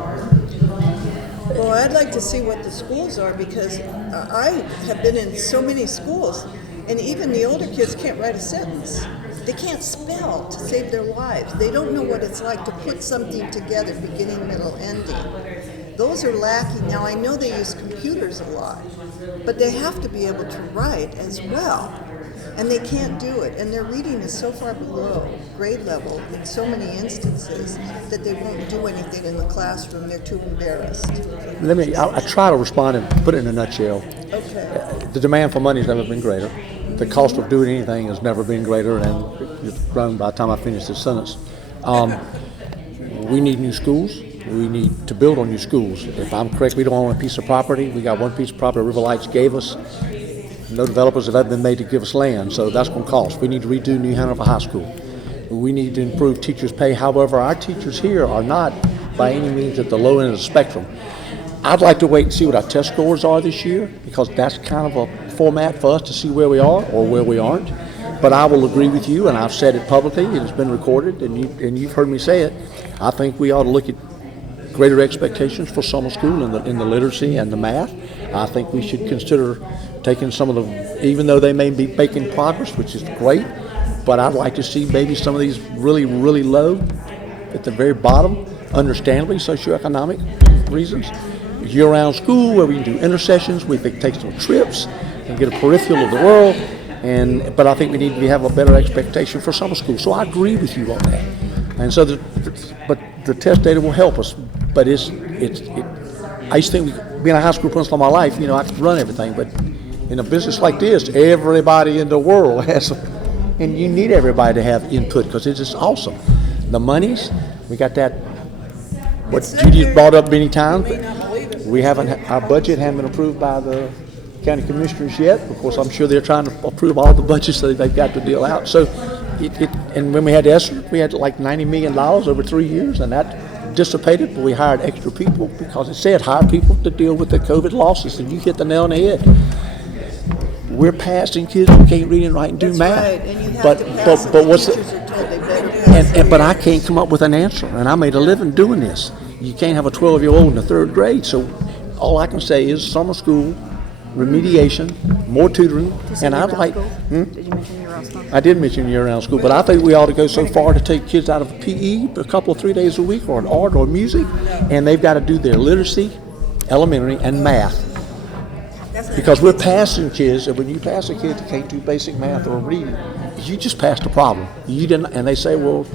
Well, I'd like to see what the schools are because I have been in so many schools, and even the older kids can't write a sentence. They can't spell to save their lives. They don't know what it's like to put something together, beginning, middle, ending. Those are lacking. Now, I know they use computers a lot, but they have to be able to write as well. And they can't do it. And their reading is so far below grade level in so many instances that they won't do anything in the classroom. They're too embarrassed. I try to respond and put it in a nutshell. Okay. The demand for money has never been greater. The cost of doing anything has never been greater, and it's grown by the time I finish this sentence. We need new schools. We need to build on new schools. If I'm correct, we don't own a piece of property. We got one piece of property River Lights gave us. No developers have ever been made to give us land, so that's going to cost. We need to redo New Hanover High School. We need to improve teachers' pay. However, our teachers here are not by any means at the low end of the spectrum. I'd like to wait and see what our test scores are this year, because that's kind of a format for us to see where we are or where we aren't. But I will agree with you, and I've said it publicly, and it's been recorded, and you've heard me say it. I think we ought to look at greater expectations for summer school in the literacy and the math. I think we should consider taking some of the, even though they may be making progress, which is great, but I'd like to see maybe some of these really, really low at the very bottom, understandably socioeconomic reasons. Year-round school where we can do intercessions, we can take some trips and get a peripheral of the world, but I think we need to have a better expectation for summer school. So I agree with you on that. And so, but the test data will help us. But I used to think, being a high school principal all my life, I could run everything. But in a business like this, everybody in the world has, and you need everybody to have input because it's just awesome. The monies, we got that. What Judy's brought up many times. We our budget hasn't been approved by the county commissioners yet. Of course, I'm sure they're trying to approve all the budgets that they've got to deal out. So, and when we had ESSER, we had like $90 million over 3 years, and that dissipated, but we hired extra people because it said hire people to deal with the COVID losses, and you hit the nail on the head. We're passing kids who can't read and write and do math. Right, and you have to pass it. But what's the teachers are told they better pass but I can't come up with an answer, and I made a living doing this. You can't have a 12-year-old in the third grade, so all I can say is summer school, remediation, more tutoring, and I'd like. Did you mention year-round school? I did mention year-round school, but I think we ought to go so far to take kids out of PE a couple of 3 days a week, or an art or music, and they've got to do their literacy, elementary, and math. Because we're passing kids, and when you pass a kid that can't do basic math or reading, you just passed a problem. You didn't, and they say, well,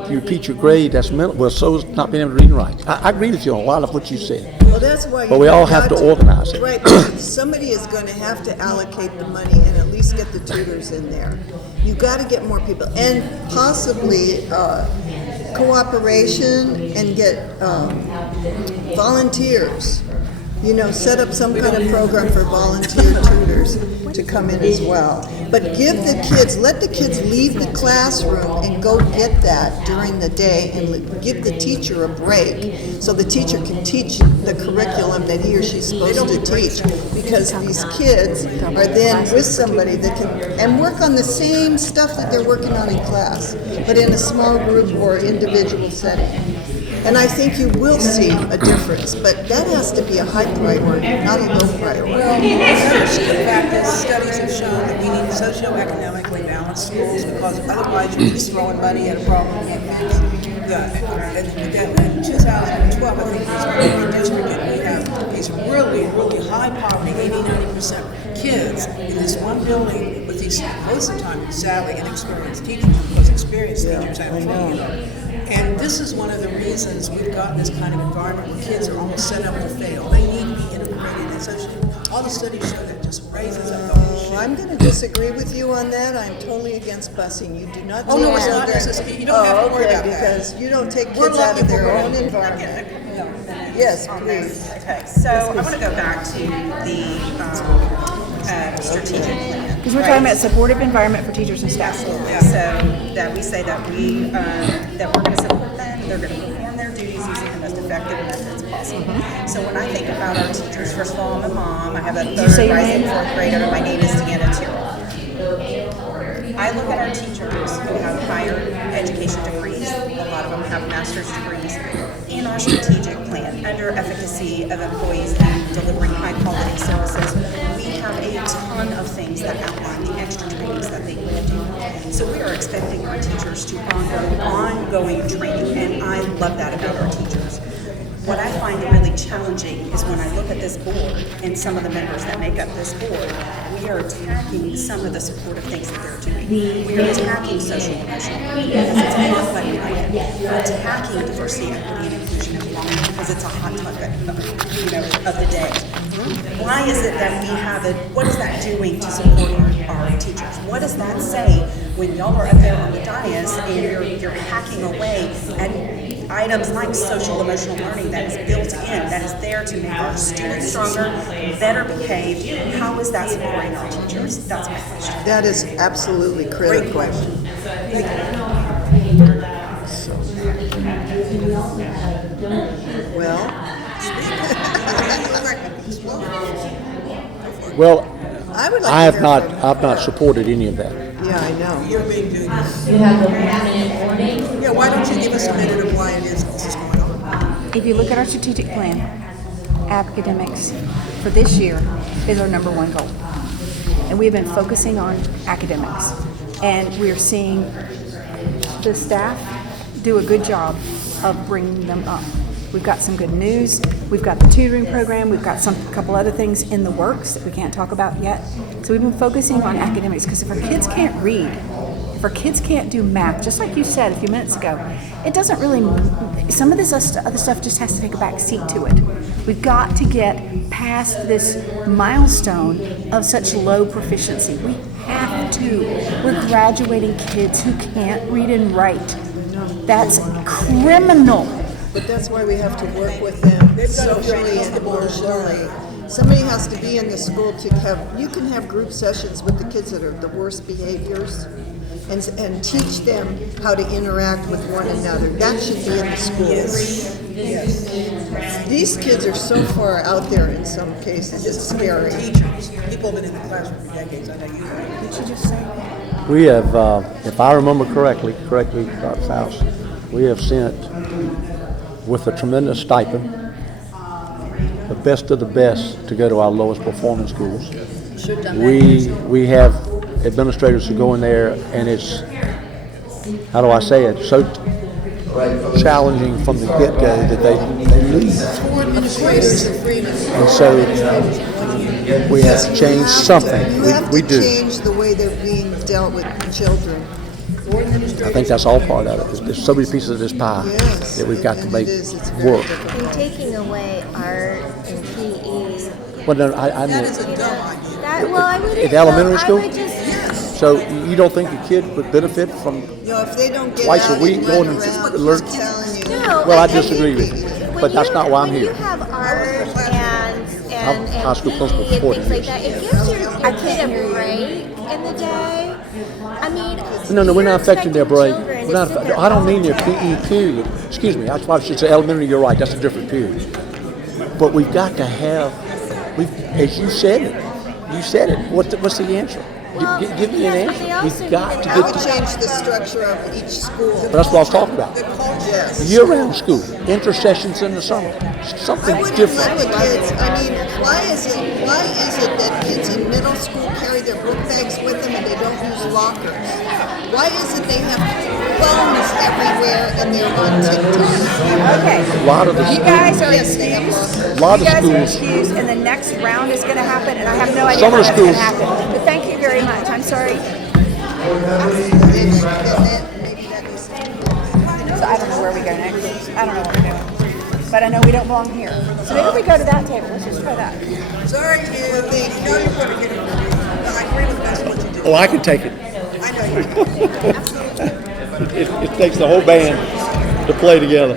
if you repeat your grade, that's mental. Well, so is not being able to read and write. I agree with you on a lot of what you said. Well, that's why. But we all have to organize it. Right. Somebody is going to have to allocate the money and at least get the tutors in there. You got to get more people, and possibly cooperation and get volunteers. You know, set up some kind of program for volunteer tutors to come in as well. But give the kids, let the kids leave the classroom and go get that during the day and give the teacher a break so the teacher can teach the curriculum that he or she's supposed to teach. Because these kids are then with somebody that can, and work on the same stuff that they're working on in class, but in a small group or individual setting. And I think you will see a difference, but that has to be a high priority, not a low priority. Well, the fact is, studies have shown that we need socioeconomically balanced schools because otherwise you're just throwing money at a problem you can't fix. In 2012, I think there's a district that we have these really, really high poverty, 80-90% kids in this one building with these, most of the time, sadly inexperienced teachers, because experienced teachers have fun. And this is one of the reasons we've got this kind of environment where kids are almost set up to fail. They need to be integrated. And so all the studies show that just raises up the whole shit. I'm going to disagree with you on that. I'm totally against busing. You do not take no, it's children. not necessary. You don't have to worry about that. Because you don't take kids out of their own environment. Yes, please. Okay, so I want to go back to the strategic plan. Because we're talking about supportive environment for teachers and staff. So that we say that that we're going to support them, they're going to perform their duties using the most effective methods possible. So when I think about our teachers, first of all, I'm a mom. I have a third rising fourth grader. My name is Deanna Tyrrell. I look at our teachers who have higher education degrees. A lot of them have master's degrees. In our strategic plan, under efficacy of employees and delivering high quality services, we have a ton of things that outline the extra trainings that they need to do. So we are expecting our teachers to undergo ongoing training, and I love that about our teachers. What I find really challenging is when I look at this board and some of the members that make up this board, we are attacking some of the supportive things that they're doing. We are attacking social emotional learning because it's a hot button item. We're attacking diversity, equity, and inclusion and belonging because it's a hot topic of the day. Why is it that we have it? What is that doing to support our teachers? What does that say when y'all are up there on the dais and you're hacking away at items like social emotional learning that is built in, that is there to make our students stronger, better behaved? How is that supporting our teachers? That's my question. That is absolutely critical. Great question. Thank you. Well, Well, I would like I to have hear not, from- I've not supported any of that. Yeah, I know. You're being doing this. You have a 1-minute warning. Yeah, why don't you give us a minute of why it is this is going on? If you look at our strategic plan, academics for this year is our number one goal. And we've been focusing on academics. And we're seeing the staff do a good job of bringing them up. We've got some good news. We've got the tutoring program. We've got a couple other things in the works that we can't talk about yet. So we've been focusing on academics because if our kids can't read, if our kids can't do math, just like you said a few minutes ago, it doesn't really, some of this other stuff just has to take a back seat to it. We've got to get past this milestone of such low proficiency. We have to. We're graduating kids who can't read and write. That's criminal. But that's why we have to work with them socially and emotionally. Somebody has to be in the school to have, you can have group sessions with the kids that are the worst behaviors and teach them how to interact with one another. That should be in the schools. Yes. These kids are so far out there in some cases, it's scary. Teachers, people have been in the classroom for decades. I know you have. Did you just say? We have, if I remember correctly, Dr. Faust, we have sent, with a tremendous stipend, the best of the best to go to our lowest performing schools. We have administrators who go in there and it's, how do I say it, so challenging from the get-go that they leave. And so we have to change something. You have We to do. change the way they're being dealt with children. I think that's all part of it. There's so many pieces of this pie Yes. that we've got to And make it is. It's very work. difficult. And taking away art and PE. Well, no, I That know. is a dumb idea. That, well, I would. At elementary school? I would just. So you don't think a kid would benefit from You know, if they don't get twice out a week and going run and around, learn? I'm telling you. No, Well, I think disagree with you, when but that's not why I'm when here. you have art and I'm high school principal for PE and 40 things like years. that, it gives your kid a break in the day. I mean, No, we're you're not affecting their break. expecting We're not, children to sit there I don't all mean their day. PE period. Excuse me, that's why I should say elementary, you're right, that's a different period. But we've got to have, as you said it, what's the answer? Well, Give me an yes, but they answer. also We've got need to an I get would change the structure of each school. But that's what I was talking about. The culture. Year-round school, intersessions in the summer, I something wouldn't different. let the kids, I mean, why is it that kids in middle school carry their book bags with them and they don't use lockers? Why is it they have phones everywhere and they're on TikTok? Okay. A lot of the You guys are Yes, they have excused. lockers. A lot You of guys are schools- excused, and the next round is going to happen, and I have no idea Some how of the that's going to schools- happen. But thank you very much. I'm sorry. So I don't know where we go next. I don't know what we're doing. But I know we don't belong here. So maybe we go to that table. Let's just try that. Sorry, you think, no, you're going to get it. No, I agree with that's what you do. Oh, I can take it. I know you do. It takes the whole band to play together.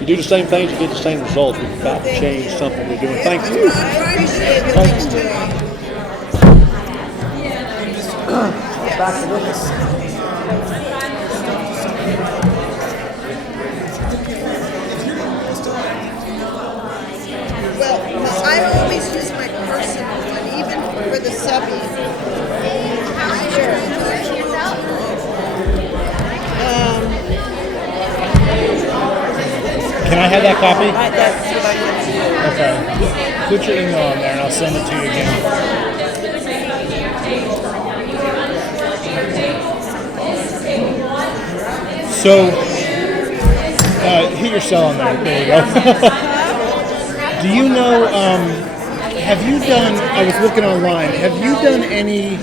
You do the same things, you get the same results. We've got to change something we're doing. Thank you. I appreciate your Thank things you. too. Back to this. Well, I always use my personal one, even for the subbies. Can I have that copy? Okay. Put your email on there and I'll send it to you again. So, hit your cell on there. There you go. Do you know, have you done, I was looking online, have you done any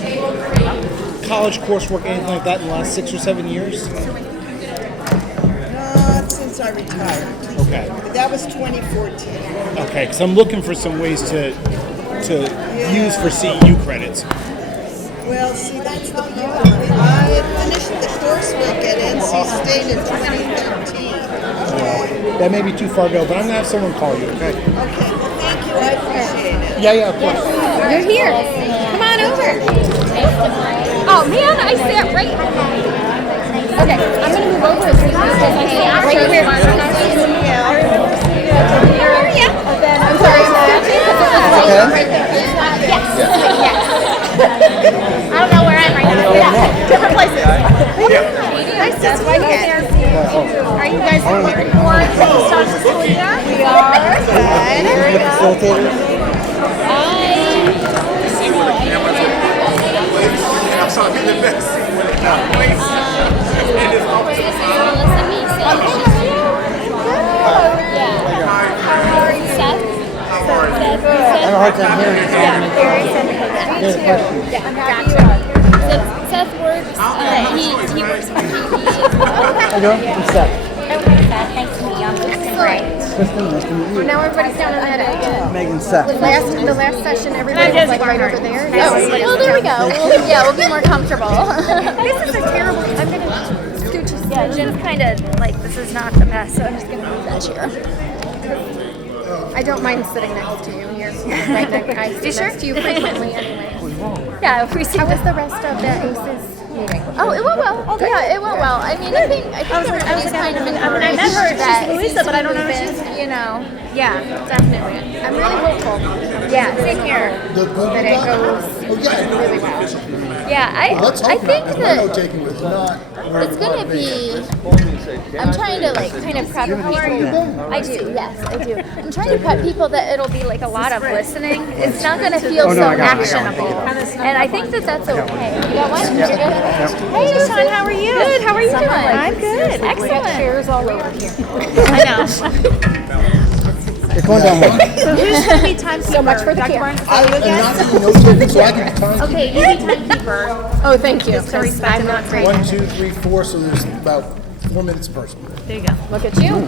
college coursework, anything like that in the last 6 or 7 years? Not since I retired. Okay. That was 2014. Okay, because I'm looking for some ways to use for CEU credits. Well, see, that's the problem. I finished the coursework at NC State in 2013. That may be too far ago, but I'm gonna have someone call you. Okay? Okay, well, thank you. I appreciate it. Yeah, of course. You're here. Come on over. Oh man, I sat right. Okay, I'm gonna move over because I sat right here. I remember seeing you at the mirror. Yeah. I'm sorry. Right there. Yes. I don't know where I'm right now. Yeah. Different places. That's why you're there. Are you guys looking forward to the start of the school year? We are. Good. There we go. I have a hard time hearing you. Seth works. He works for PE. How you doing? I'm Seth. Okay, Seth. Nice to meet you. I'm Kristen Wright. Kristen, nice to meet you. Now everybody's down on that again. Megan Seth. The last session, everybody was like right over there. Oh, well, there we go. We'll be more comfortable. This is a terrible. I'm gonna scooch. Yeah, Jen's kind of like this is not the best, so I'm just gonna move that chair. I don't mind sitting next to you here. Right next, I sit next to you frequently anyway. Yeah, if we see. How was the rest of the ACES meeting? Oh, it went well. Oh, yeah, it went well. I mean, I think everybody's kind of encouraged. I met her. She's Louisa, but I don't know if she's. You know. Yeah, definitely. I'm really hopeful. Yeah, same here. That it goes really well. Yeah, I think that it's gonna be. I'm trying to like kind of prep people. I do, yes, I do. I'm trying to prep people that it'll be like a lot of listening. It's not gonna feel so actionable, and I think that that's okay. You got one? You're good. Hey, Sean, how are you? Good. How are you doing? I'm good. Excellent. Chairs all over here. I know. You're going down one. So who's going to be timekeeper? So much for the Dr. camera. Barnes, is that you again? So I can time. Okay, you be timekeeper. Oh, thank you. Just to respect I'm not great. 1, 2, 3, 4. So there's about 4 minutes per person. There you go. Look at you.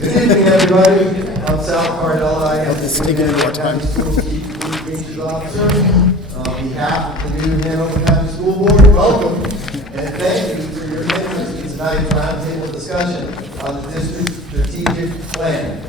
Good evening, everybody. I'm Sal Cardella. I am the Hanover County School Chief Communications Officer. On behalf of the new Hanover County School Board, welcome and thank you for your interest in tonight's roundtable discussion on the district's strategic plan.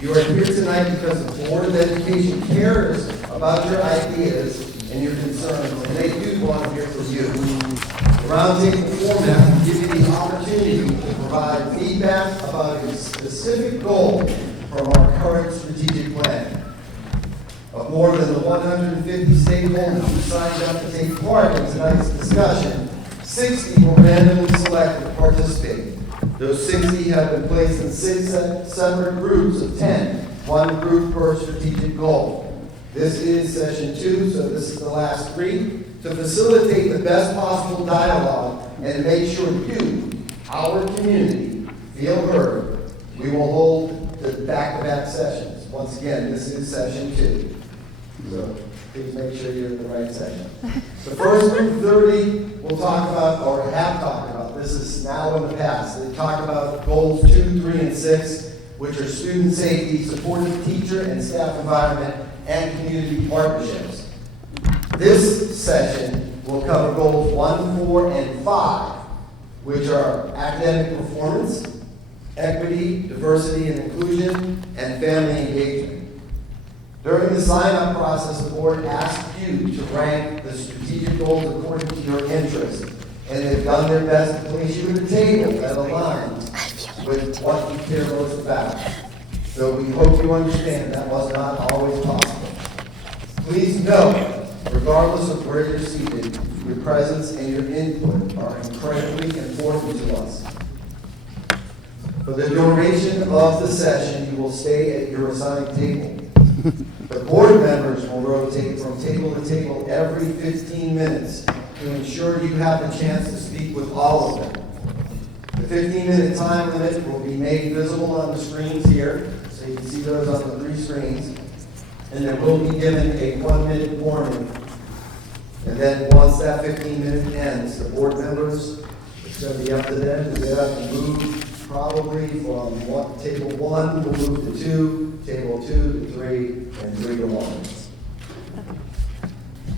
You are here tonight because the Board of Education cares about your ideas and your concerns, and they do want to hear from you. The roundtable format will give you the opportunity to provide feedback about a specific goal from our current strategic plan. Of more than the 150 stakeholders who signed up to take part in tonight's discussion, 60 were randomly selected to participate. Those 60 have been placed in 6 separate groups of 10, one group per strategic goal. This is session 2, so this is the last 3. To facilitate the best possible dialogue and to make sure you, our community, feel heard, we will hold the back-to-back sessions. Once again, this is session 2. So please make sure you're in the right session. The first group of 30 we'll talk about, or have talked about, this is now in the past. They talk about goals 2, 3, and 6, which are student safety, supportive teacher and staff environment, and community partnerships. This session will cover goals 1, 4, and 5, which are academic performance, equity, diversity and inclusion, and family engagement. During the sign-up process, the board asked you to rank the strategic goals according to your interest, and they've done their best to place you at a table that aligns with what you care most about. So we hope you understand that was not always possible. Please note, regardless of where you're seated, your presence and your input are incredibly important to us. For the duration of the session, you will stay at your assigned table. The board members will rotate from table to table every 15 minutes to ensure you have the chance to speak with all of them. The 15-minute time limit will be made visible on the screens here, so you can see those on the 3 screens. And there will be given a 1-minute warning. And then once that 15-minute ends, the board members, it's going to be up to them to get up and move probably from table 1, we'll move to 2, table 2 to 3, and 3 to 1.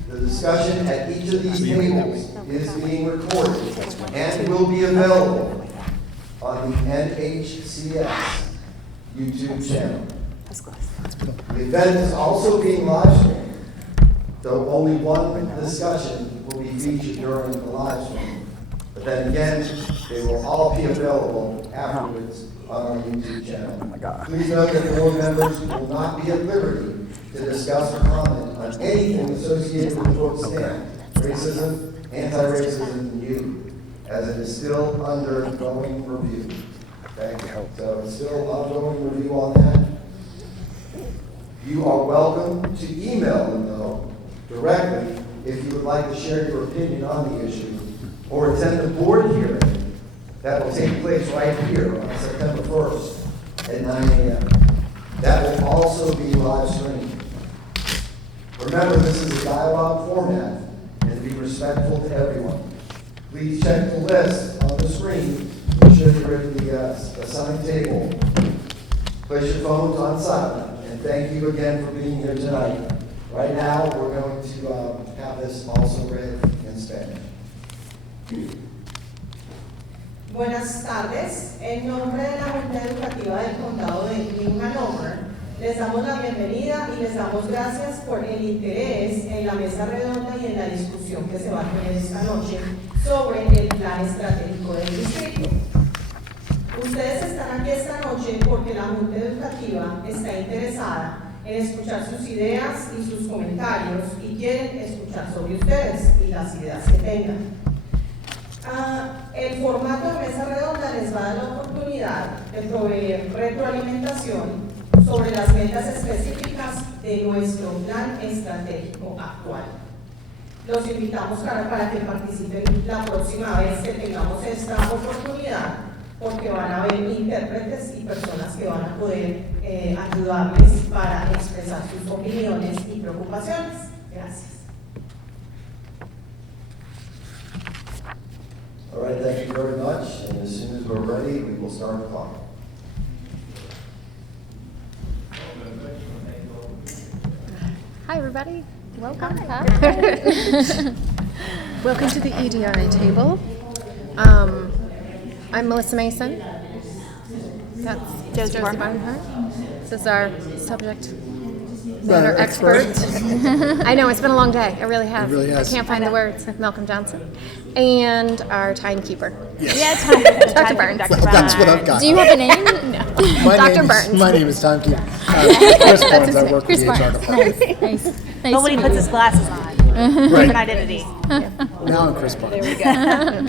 The discussion at each of these tables is being recorded and will be available on the NHCS YouTube channel. The event is also being live streamed, though only one discussion will be featured during the live stream. But then again, they will all be available afterwards on our YouTube channel. Oh my God. Please note that board members will not be at liberty to discuss or comment on anything associated with the book stand, racism, anti-racism, and youth, as it is still undergoing review. Thank you. So it's still ongoing review on that. You are welcome to email them, though, directly if you would like to share your opinion on the issue, or attend the board hearing that will take place right here on September 1st at 9 a.m. That will also be live streamed. Remember, this is a dialogue format, and be respectful to everyone. Please check the list on the screen to ensure you're at the assigned table. Place your phones on silent, and thank you again for being here tonight. Right now, we're going to have this also read in Spanish. Buenas tardes. En nombre de la Junta Educativa del Condado de New Hanover, les damos la bienvenida y les damos gracias por el interés en la mesa redonda y en la discusión que se va a tener esta noche sobre el plan estratégico del distrito. Ustedes están aquí esta noche porque la Junta Educativa está interesada en escuchar sus ideas y sus comentarios y quieren escuchar sobre ustedes y las ideas que tengan. El formato de mesa redonda les va a dar la oportunidad de proveer retroalimentación sobre las metas específicas de nuestro plan estratégico actual. Los invitamos para que participen la próxima vez que tengamos esta oportunidad, porque van a haber intérpretes y personas que van a poder ayudarles para expresar sus opiniones y preocupaciones. Gracias. All right, thank you very much. And as soon as we're ready, we will start the clock. everybody. Welcome. Welcome to the EDI table. I'm Melissa Mason. That's Josie Barnhart. This is our subject matter expert. I know, it's been a long day. It really has. It really has. I can't find the words. Malcolm Johnson. And our timekeeper. Yes. Yeah, Dr. Burns. That's what I've got. Do you have a name? No. My Dr. name Burns. my name is Timekeeper. Chris Barnes. I work with the HR Barnes. department. Nice. But when he puts his glasses on, different identity. Now I'm Chris Barnes. There we go.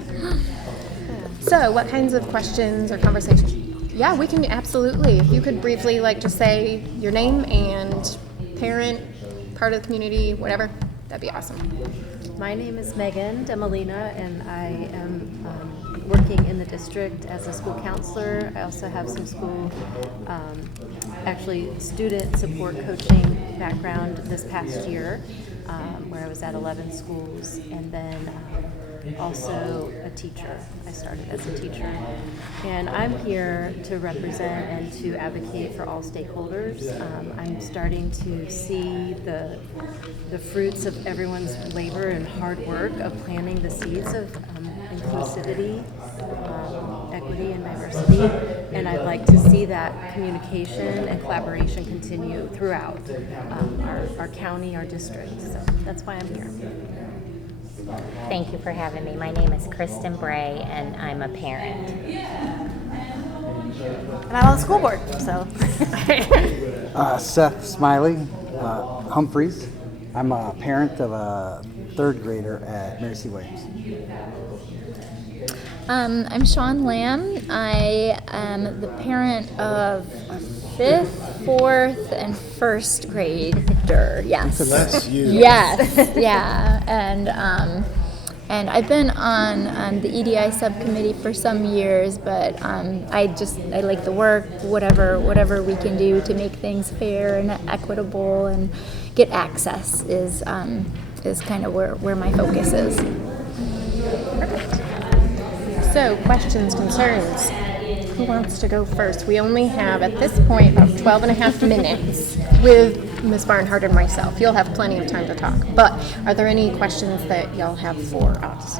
So, what kinds of questions or conversations? Yeah, we can absolutely. If you could briefly, just say your name and parent, part of the community, whatever, that'd be awesome. My name is Megan Demolina, and I am working in the district as a school counselor. I also have some school, student support coaching background this past year, where I was at 11 schools, and then also a teacher. I started as a teacher. And I'm here to represent and to advocate for all stakeholders. I'm starting to see the fruits of everyone's labor and hard work of planting the seeds of inclusivity, equity, and diversity. And I'd like to see that communication and collaboration continue throughout our county, our district. So that's why I'm here. Thank you for having me. My name is Kristen Bray, and I'm a parent. And I'm on the school board, so. Seth Smiley, Humphreys. I'm a parent of a third grader at Mary C. Williams. I'm Sean Lamb. I am the parent of a 5th, 4th, and 1st grader. Yes. So that's you. Yes. Yeah. And I've been on the EDI subcommittee for some years, but I like the work. Whatever we can do to make things fair and equitable and get access is kind of where my focus is. So, questions, concerns? Who wants to go first? We only have, at this point, about 12 and a half minutes with Ms. Barnhart and myself. You'll have plenty of time to talk. But are there any questions that y'all have for us?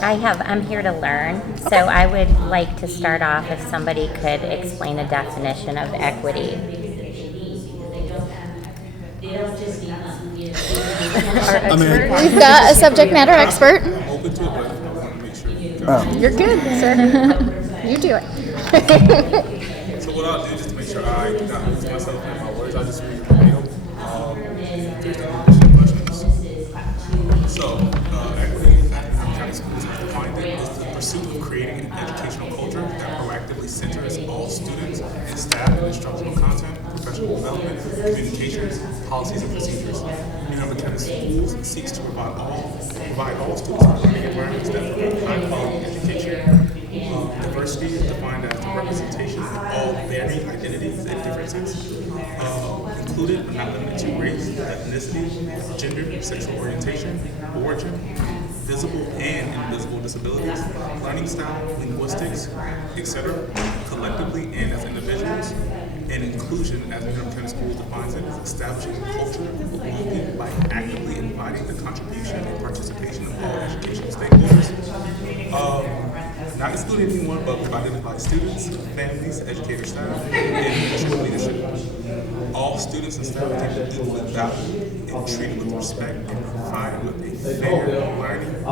I'm here to learn, so I would like to start off if somebody could explain the definition of equity. We've got a subject matter expert. Open to it, but I want to make sure. You're good, sir. You do it. So what I'll do, just to make sure I do not lose myself in my words, I'll just read verbatim. There's no additional questions. So, equity at county schools, as defined it, is the pursuit of creating an educational culture that proactively centers all students and staff in instructional content, professional development, communications, policies, and procedures. New Hampshire County Schools seeks to provide all students with learning environments that provide high-quality education. Diversity is defined as the representation of all varying identities and differences, included but not limited to race, ethnicity, gender, sexual orientation, origin, visible and invisible disabilities, learning style, linguistics, etc., collectively and as individuals. And inclusion, as New Hampshire County Schools defines it, is establishing a culture of belonging by actively inviting the contribution and participation of all educational stakeholders. Not excluding anyone, but provided by students, families, educator staff, and school leadership. All students and staff can be equally valued and treated with respect and provided with a fair learning and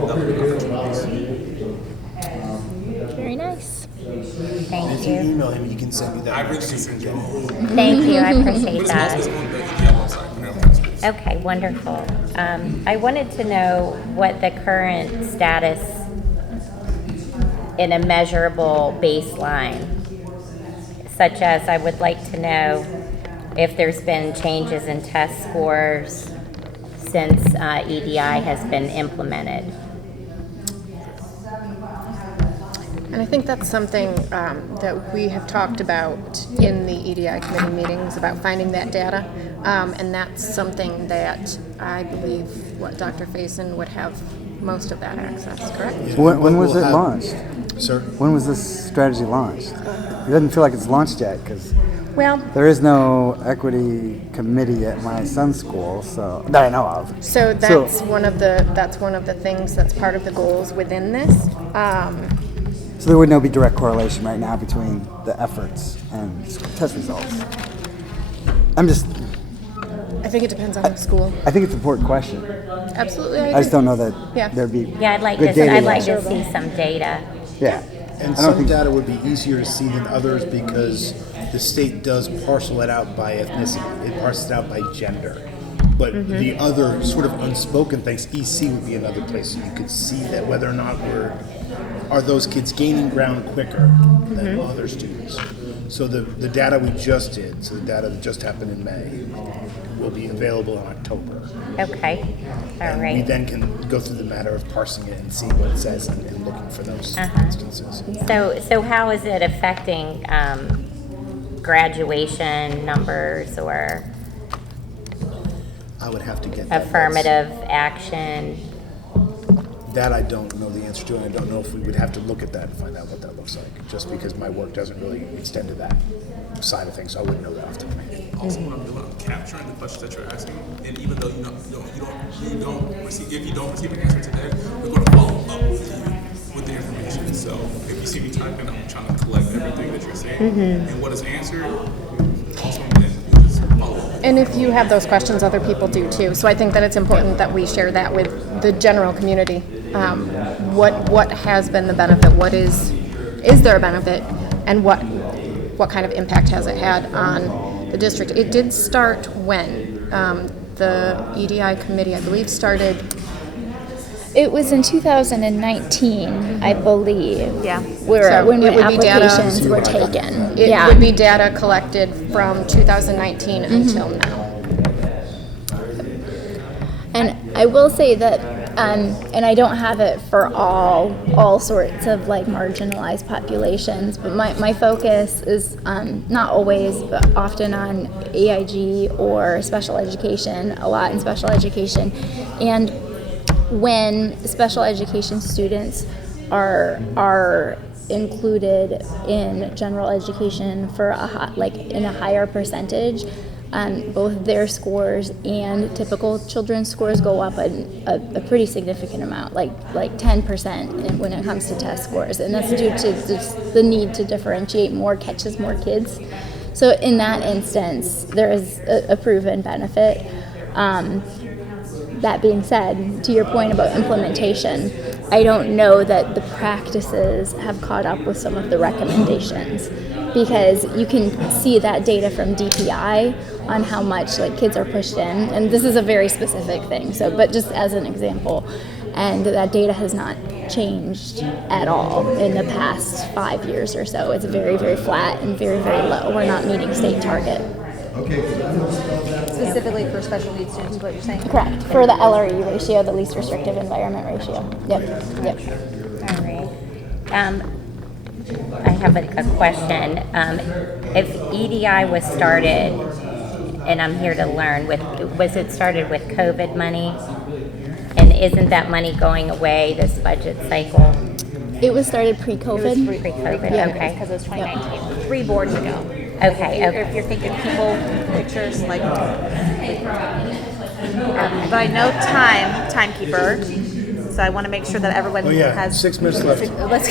development opportunities. Very nice. Thank If you email him, you can send me that. I really can send you all. Thank you, I appreciate But that. it's on the EDI website for New Hampshire Schools. Okay, wonderful. I wanted to know what the current status in a measurable baseline, such as I would like to know if there's been changes in test scores since EDI has been implemented. And I think that's something that we have talked about in the EDI committee meetings about finding that data. And that's something that I believe Dr. Faison would have most of that access, correct? Yeah, When was we'll it have- launched? Sir? When was this strategy launched? It doesn't feel like it's launched yet because Well, There is no equity committee at my son's school, so that I know of. So that's one of the things that's part of the goals within this. So there would no be direct correlation right now between the efforts and test results. I think it depends on the school. I think it's an important question. Absolutely, I just don't know that Yeah. there'd be Yeah, I'd like good data I'd like yet. to see some data. Yeah. And I don't some think- data would be easier to see than others because the state does parcel it out by ethnicity. It parses it out by gender. But the other sort of unspoken things, EC would be another place you could see that whether or not are those kids gaining ground quicker than other students. So the data we just did, so the data that just happened in May, will be available in October. Okay. All And we right. then can go through the matter of parsing it and seeing what it says and looking for those instances. So how is it affecting graduation numbers or I would have to get that. affirmative action? That I don't know the answer to, and I don't know if we would have to look at that and find out what that looks like, just because my work doesn't really extend to that side of things, so I wouldn't know that off the top of my head. Also, what I'm doing, I'm capturing the questions that you're asking, and even though you don't receive, if you don't receive an answer today, we're going to follow up with you with the information. So if you see me typing, I'm trying to collect everything that you're saying and what is answered. Also, then you just follow up. And if you have those questions, other people do too. So I think that it's important that we share that with the general community. What has been the benefit? What is there a benefit? And what kind of impact has it had on the district? It did start when the EDI committee, I believe, started. It was in 2019, I believe. Yeah. When it would be data- applications were taken. It Yeah. would be data collected from 2019 until now. And I will say that, and I don't have it for all sorts of like marginalized populations, but my focus is not always, but often on AIG or special education, a lot in special education. And when special education students are included in general education for in a higher percentage, both their scores and typical children's scores go up a pretty significant amount, like 10% when it comes to test scores, and that's due to just the need to differentiate more, catches more kids. So in that instance, there is a proven benefit. That being said, to your point about implementation, I don't know that the practices have caught up with some of the recommendations, because you can see that data from DPI on how much kids are pushed in, and this is a very specific thing. So, but just as an example, and that data has not changed at all in the past 5 years or so. It's very, very flat and very, very low. We're not meeting state target. Specifically for special needs students, what you're saying? Correct. For the LRE ratio, the least restrictive environment ratio. Yep. All right. I have a question. If EDI was started, and I'm here to learn, was it started with COVID money? And isn't that money going away this budget cycle? It was started pre-COVID. Pre-COVID, Yeah. okay. Because it was 2019, 3 boards ago. Okay, If you're thinking people, pictures, but I know timekeeper, so I want to make sure that everyone Oh yeah, has 6 minutes left. Let's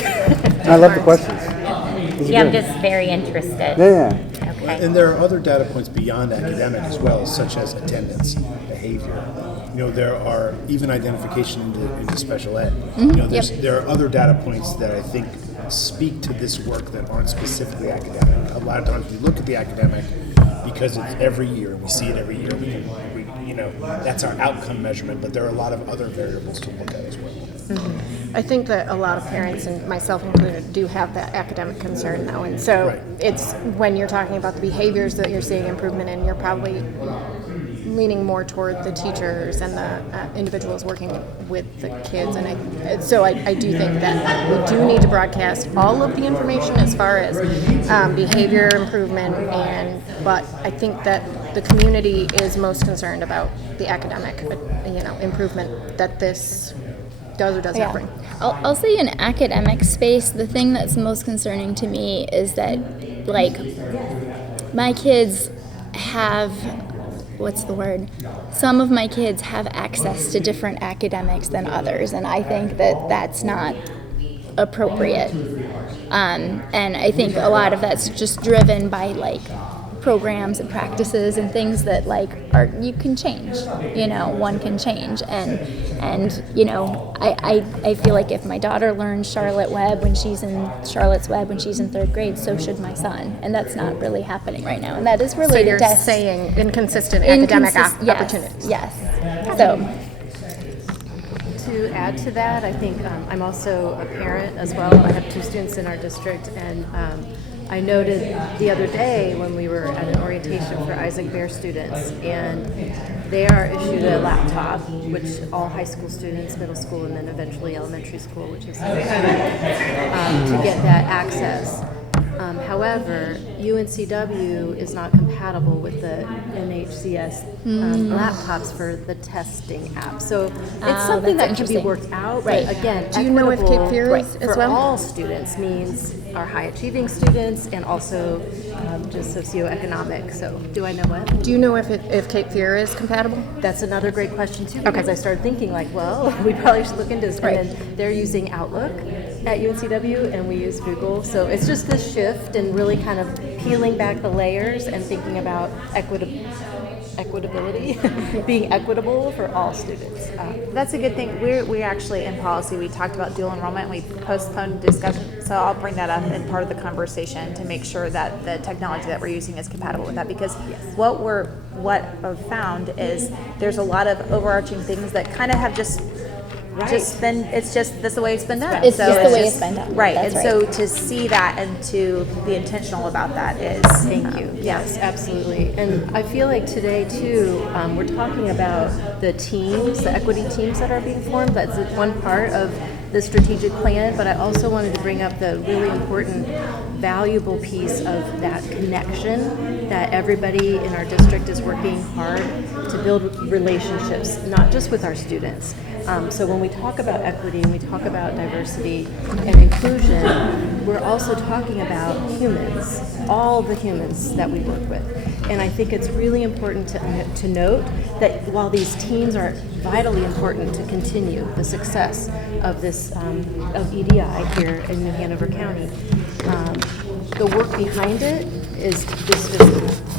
I love the questions. These are Yeah, I'm good. just very interested. Yeah. Okay. And there are other data points beyond academic as well, such as attendance, behavior. There are even identification into special ed. There are other data points that I think speak to this work that aren't specifically academic. A lot of times we look at the academic because it's every year, we see it every year. That's our outcome measurement, but there are a lot of other variables to look at as well. I think that a lot of parents, and myself included, do have that academic concern now. And so it's when you're talking about the behaviors that you're seeing improvement in, you're probably leaning more toward the teachers and the individuals working with the kids. And so I do think that we do need to broadcast all of the information as far as behavior improvement, but I think that the community is most concerned about the academic improvement that this does or does not bring. I'll say in academic space, the thing that's most concerning to me is that my kids have, what's the word? Some of my kids have access to different academics than others, and I think that that's not appropriate. And I think a lot of that's just driven by like programs and practices and things that like are, you can change, one can change, and I feel like if my daughter learns Charlotte's Web when she's in 3rd grade, so should my son, and that's not really happening right now, and that is related So you're to saying inconsistent academic yes, opportunities. Yes. So to add to that, I think I'm also a parent as well. I have 2 students in our district, and I noted the other day when we were at an orientation for Isaac Bear students, and they are issued a laptop, which all high school students, middle school, and then eventually elementary school, which is to get that access. However, UNCW is not compatible with the NHCS laptops for the testing app. So it's something that can be worked out. Right. But again, Do you know if Cape Fear is as for well? all students means our high achieving students and also just socioeconomic. So do I know what? Do you know if Cape Fear is compatible? That's another great question too, because I started thinking like, well, we probably should look into this. Right. And then they're using Outlook at UNCW and we use Google. So it's just this shift and really kind of peeling back the layers and thinking about equitability, being equitable for all students. That's a good thing. We actually in policy we talked about dual enrollment. We postponed discussion, so I'll bring that up in part of the conversation to make sure that the technology that we're using is compatible with that. Because what I've found is there's a lot of overarching things that kind of have just been, it's just that's the way it's been done. It's just the way it's been done. Right. That's and so to see that and to be intentional about that is thank you. Yes, absolutely. And I feel like today too, we're talking about the teams, the equity teams that are being formed. That's one part of the strategic plan, but I also wanted to bring up the really important, valuable piece of that connection that everybody in our district is working hard to build relationships, not just with our students. So when we talk about equity and we talk about diversity and inclusion, we're also talking about humans, all the humans that we work with. And I think it's really important to note that while these teams are vitally important to continue the success of this of EDI here in New Hanover County, the work behind it is just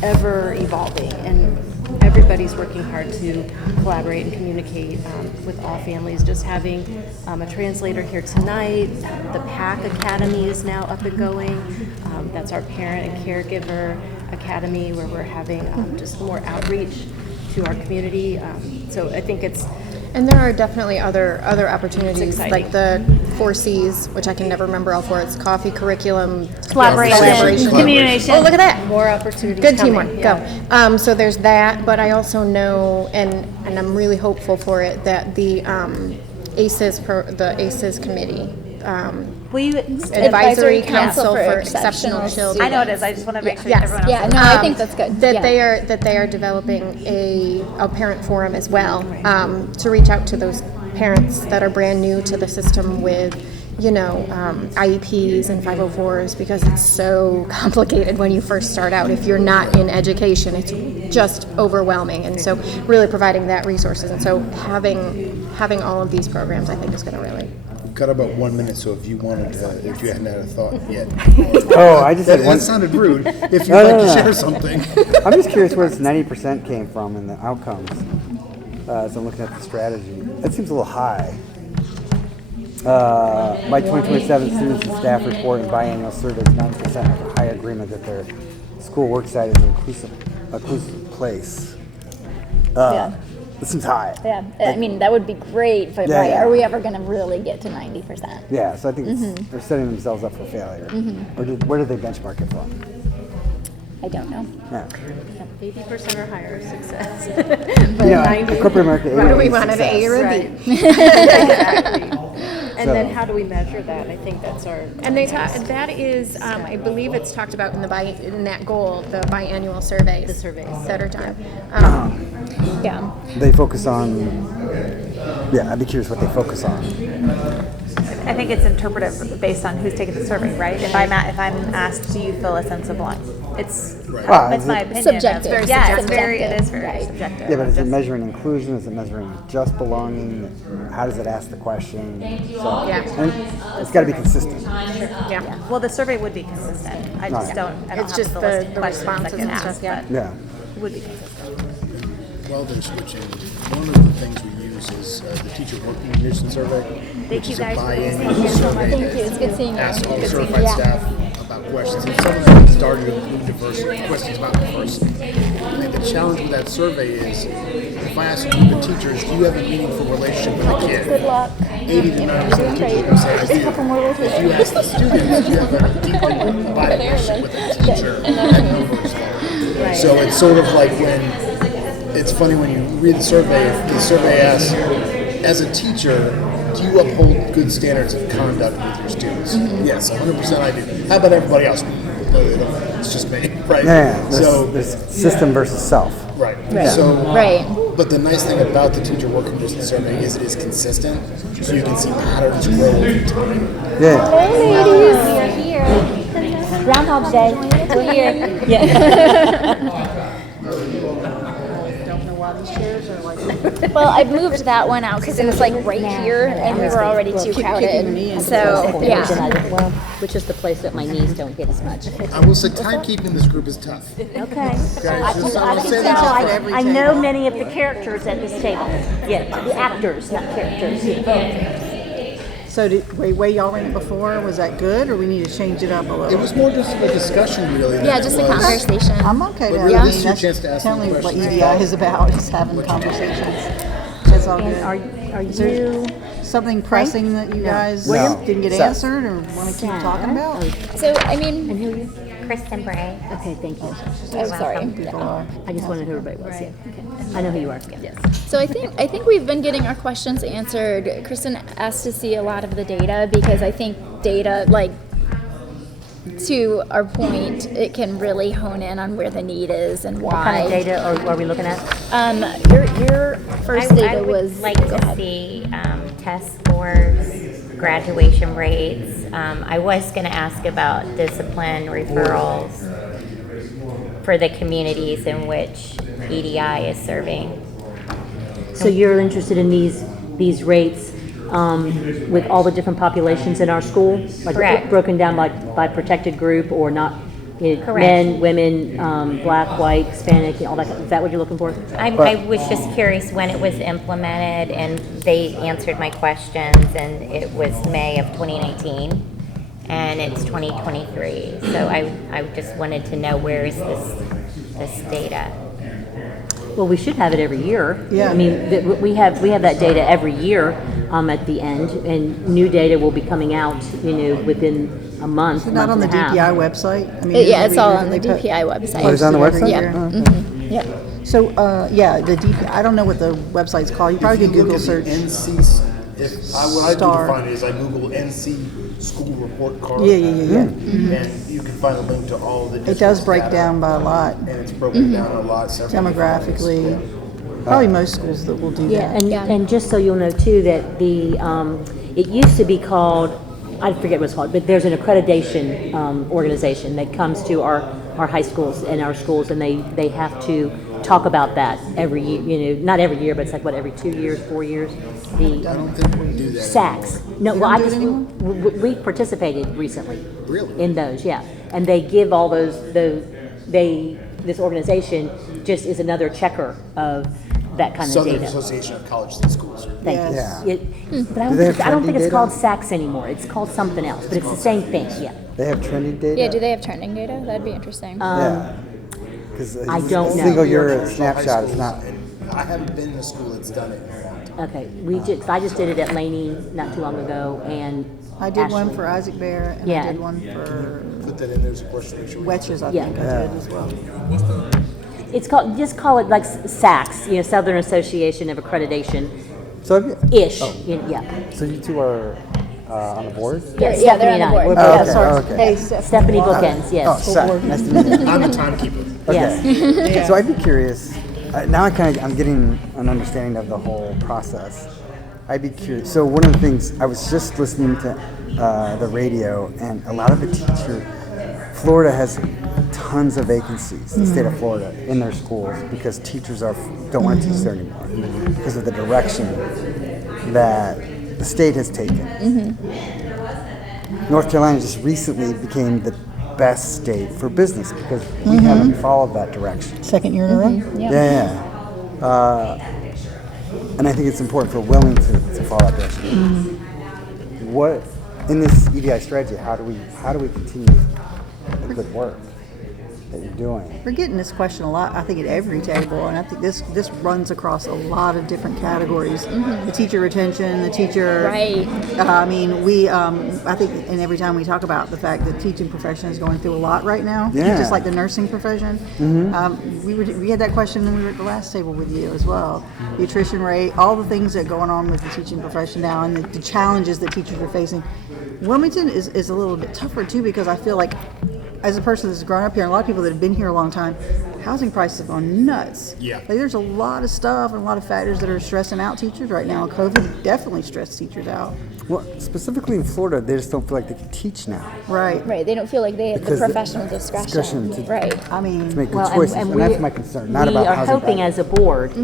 ever evolving, and everybody's working hard to collaborate and communicate with all families. Just having a translator here tonight, the PAC Academy is now up and going. That's our parent and caregiver academy where we're having just more outreach to our community. So I think it's... And there are definitely other opportunities, exciting. like the 4 C's, which I can never remember all 4. It's coffee, curriculum, collaboration, communication. Oh, look at that! More opportunities. Good coming. teamwork. Yeah. Go. So there's that, but I also know, and I'm really hopeful for it, that the ACES committee. Advisory Council for Exceptional Children. I know it is. I just want to make sure Yes. everyone else. I think that's good. That they are developing a parent forum as well, to reach out to those parents that are brand new to the system with IEPs and 504s, because it's so complicated when you first start out. If you're not in education, it's just overwhelming, and so really providing that resources, and so having all of these programs, I think, is going to really... We've got about 1 minute, so if you wanted to, if you hadn't had a thought yet. Oh, I just had one. That sounded rude. If you'd like to share something. I'm just curious where this 90% came from in the outcomes. As I'm looking at the strategy, that seems a little high. By 2027, students and staff report in biannual surveys 90% have a high agreement that their school work site is an inclusive place. This seems high. Yeah, I mean, that would be great, but are we ever going to really get to 90%? Yeah, so I think they're setting themselves up for failure. Or where did they benchmark it from? I don't know. Yeah. 80% or higher success. But corporate America, what do we want, an A or a B? Right. Exactly. And then how do we measure that? I think that's our... And that is, I believe it's talked about in that goal, the biannual surveys. The surveys. That are done. They focus on, I'd be curious what they focus on. I think it's interpretive based on who's taking the survey, right? If I'm asked, do you feel a sense of belonging? It's Well, it's is my it- opinion. Subjective. It's It's very, subjective. it is very Right. subjective. Yeah, but is it Just- measuring inclusion? Is it measuring just belonging? How does it ask the question? So, Yeah. and it's got to be consistent. Yeah. Well, the survey would be consistent. I just Right. don't. I don't It's have just the the- list of the questions I responses can and ask, stuff, yeah. but Yeah. it would be consistent. While they're switching, one of the things we use is the teacher working condition survey, which is a biannual survey Thank you. It's good seeing you. that asks all Good seeing certified you. staff about questions. And some of them started to include diversity, questions about diversity. I think the challenge with that survey is, if I ask a group of teachers, do you have a meaningful relationship with a kid? Good luck. 80 to 90% of teachers will say, I do. If you ask the students, do you have a deeply abiding relationship with a teacher? That number is lower. So it's sort of like when, it's funny when you read the survey asks, as a teacher, do you uphold good standards of conduct with your students? Yes, 100% I do. How about everybody else? No, they don't. It's just me, right? Yeah, So there's system versus self. Right. Right. So, Right. But the nice thing about the teacher work condition survey is it is consistent, so you can see patterns grow over time. Yeah. Hey, ladies. We are here. Groundhog Day. We're here. Yeah. Don't know why these chairs are like. Well, I moved that one out because it was like right here, and we were already too crowded. So yeah. Well, which is the place that my knees don't hit as much. I will say timekeeping in this group is tough. Okay. I know many of the characters at this table. Yeah, the actors, not characters. So the way y'all ran it before, was that good, or we need to change it up a little? It was more just a discussion, really. Yeah, just a conversation. I'm okay But with really, that. this is your chance to ask Tell them me what questions. EDI is about, is having conversations. That's all good. And are Is there you something pressing that you guys No. didn't get Seth. answered or want to keep talking about? So I mean, and who are you? Kristen Bray. Okay, thank you. oh sorry. People are. I just wanted to know who everybody was. Yeah. Okay. I know who you are. Yes. So I think we've been getting our questions answered. Kristen asked to see a lot of the data because I think data, like to our point, it can really hone in on where the need is and why. What kind of data are we looking at? Your first I data would was like to see test scores, graduation rates. I was going to ask about discipline referrals for the communities in which EDI is serving. So you're interested in these rates with all the different populations in our school, like Correct. broken down by protected group or not? Correct. Men, women, black, white, Hispanic, all that. Is that what you're looking for? I was just curious when it was implemented, and they answered my questions, and it was May of 2019, and it's 2023. So I just wanted to know, where is this data? Well, we should have it every year. Yeah. I mean, we have that data every year at the end, and new data will be coming out, within a month. It's not on the month and a DPI half. website? I mean, Yeah, it's all on the they put- DPI website. Oh, it's on the every website? year. Yeah. So, yeah, the DPI, I don't know what the website's called. You probably If could you Google look at search. the NC, what I do Star. to find it is I Google NC school report card. Yeah. And you can find a link to all the. It does break data, down by a lot, And it's broken down a lot separately. demographically. Probably most schools that will do Yeah, that. and just so you'll know too, that it used to be called, I forget what it's called, but there's an accreditation organization that comes to our high schools and our schools, and they have to talk about that every year, not every year, but it's like, what, every 2 years, 4 years? I don't think we do that. SACs. No, You well, don't I do it just, anymore? we participated recently. Really? In those, yeah. And they give all this organization just is another checker of that kind of Southern data. Association of Colleges and Schools. Thank Yes. you. But I Do they don't, have I don't trendy think it's data? called SACs anymore. It's called something else, but it's the same thing, yeah. They have trending data? Yeah, do they have trending data? That'd be interesting. Yeah. Because I don't know. single year Traditional high snapshot is schools, not. and I haven't been in a school that's done it in a long time. Okay, I just did it at Laney not too long ago, and I did one Ashley. for Isaac Bear, and Yeah. I did one for Put that in there as a question, make sure. we- Wetches, I Yeah. think I did as well. It's called, just call it like SACs, Southern Association of Accreditation, So, have you- ish, oh, yeah. so you two are on the board? Yeah, Stephanie they're on and the I, board. we're Oh, both- okay, okay. Hey, Stephanie Bookends, Oh, yes. Seth, nice to meet you. I'm the timekeeper. Yes. So I'd be curious. Now I'm getting an understanding of the whole process. I'd be curious. So one of the things, I was just listening to the radio, and a lot of the Florida has tons of vacancies, the state of Florida, in their schools because teachers don't want to teach there anymore because of the direction that the state has taken. North Carolina just recently became the best state for business because we haven't followed that direction. Second year in a row? Yeah. And I think it's important for willing to follow that direction. What in this EDI strategy? How do we continue the good work that you're doing? We're getting this question a lot, I think, at every table, and I think this runs across a lot of different categories. The teacher retention, the teacher. Right. I mean, we. I think, and every time we talk about the fact that the teaching profession is going through a lot right now, just like the nursing profession. We had that question when we were at the last table with you as well. The attrition rate, all the things that are going on with the teaching profession now, and the challenges that teachers are facing. Wilmington is a little bit tougher too because I feel like, as a person that's grown up here, and a lot of people that have been here a long time, housing prices have gone nuts. Yeah. Like, there's a lot of stuff and a lot of factors that are stressing out teachers right now. COVID definitely stressed teachers out. Well, specifically in Florida, they just don't feel like they can teach now. Right. Right. They don't feel like they have the professional discretion. To, I mean, to make good choices, and that's my concern. Not we about are housing hoping prices. as a board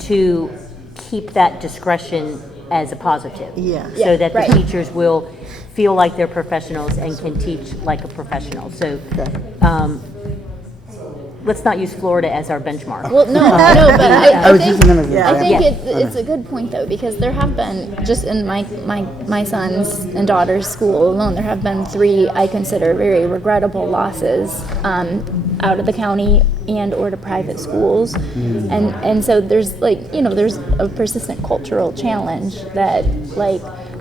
to keep that discretion as a positive. So that the teachers will feel like they're professionals and can teach like a professional. So let's not use Florida as our benchmark. Well, no, but I think, I think it's a good point though, because there have been, just in my sons and daughters' school alone, there have been 3 I consider very regrettable losses out of the county and or to private schools, and so there's there's a persistent cultural challenge that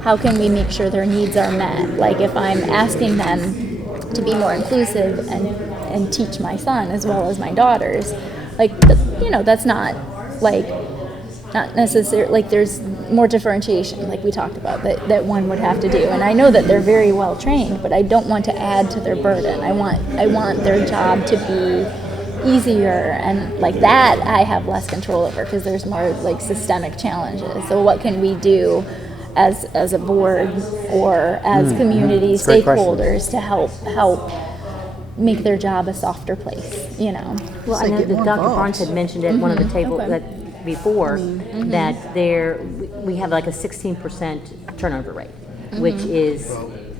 how can we make sure their needs are met? Like if I'm asking them to be more inclusive and teach my son as well as my daughters, that's not necessarily, there's more differentiation, like we talked about, that one would have to do. And I know that they're very well trained, but I don't want to add to their burden. I want their job to be easier, and that I have less control over because there's more systemic challenges. So what can we do as a board or as community stakeholders to help make their job a softer place, Well, I know that Dr. Barnes had mentioned at one of the tables before that we have like a 16% turnover rate, which is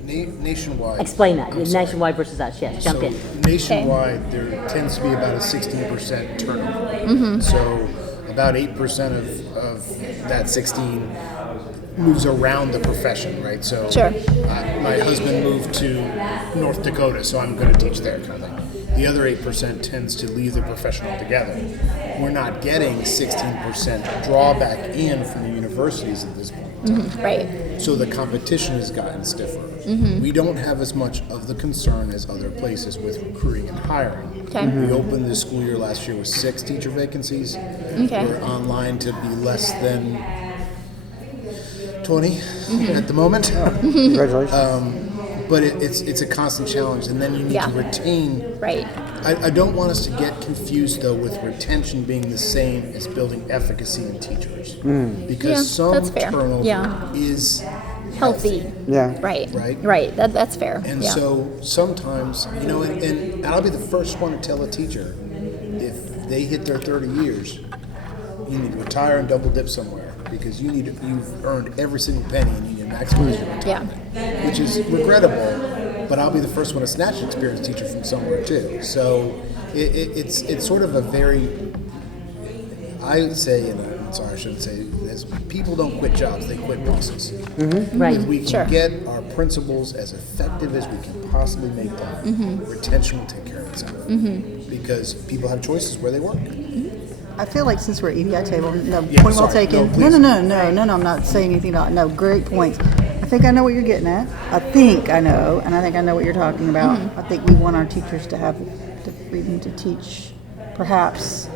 nationwide. Explain that. Nationwide versus us. Yes, jump in. Nationwide, there tends to be about a 16% turnover. So about 8% of that 16 moves around the profession, right? So my husband moved to North Dakota, so I'm going to teach there, kind of thing. The other 8% tends to leave the profession altogether. We're not getting 16% drawback in from the universities at this point. Right. So the competition has gotten stiffer. We don't have as much of the concern as other places with recruiting and hiring. We opened this school year last year with 6 teacher vacancies. We're online to be less than 20 at the moment. Congratulations. But it's a constant challenge, and then you need to retain. Right. I don't want us to get confused though with retention being the same as building efficacy in teachers, because some turnover is healthy. Yeah. Right. Right. Right. That's fair. And so sometimes, and I'll be the first one to tell a teacher, if they hit their 30 years, you need to retire and double dip somewhere, because you've earned every single penny and you need to maximize your retirement, which is regrettable, but I'll be the first one to snatch an experienced teacher from somewhere too. So it's sort of a very, I would say, and I'm sorry I shouldn't say this, people don't quit jobs, they quit bosses. Right. If we can get our principals as effective as we can possibly make them, retention will take care of itself, because people have choices where they work. I feel like since we're at EDI table, point well sorry. taken. No, No, I'm not saying anything about it. No, great points. I think I know what you're getting at. I think I know what you're talking about. I think we want our teachers to have the freedom to teach perhaps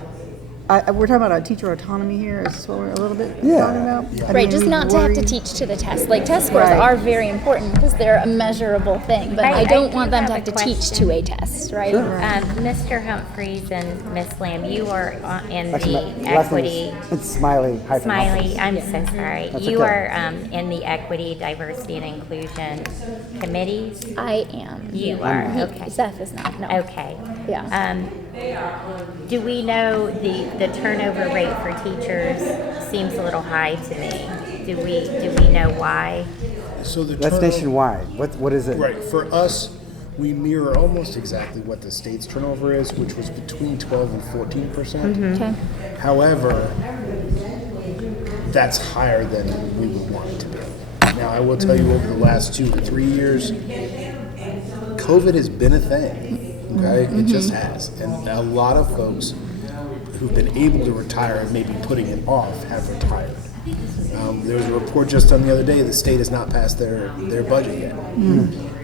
we're talking about teacher autonomy here. Is this what we're a little bit Yeah. talking about? I Right, mean, just we not to have to worry- teach to the test. Like test scores Right. are very important because they're a measurable thing, but I don't want them to have to teach to a test, right? Mr. Humphreys and Miss Lamb, you are in Actually, the my last name equity. is- it's Smiley. hyphen Smiley, Humphreys. I'm so sorry. That's You okay. are in the Equity, Diversity, and Inclusion committees? I am. You Yeah. are, He- okay. Zeph is not, no. Okay. Yeah. Do we know the turnover rate for teachers seems a little high to me? Do we know why? So the That's turnover- nationwide. What is it? Right. For us, we mirror almost exactly what the state's turnover is, which was between 12 and 14%. Okay. However, that's higher than we would want it to be. Now, I will tell you, over the last 2 or 3 years, COVID has been a thing. Okay, it just has, and a lot of folks who've been able to retire and maybe putting it off have retired. There was a report just done the other day. The state has not passed their budget yet,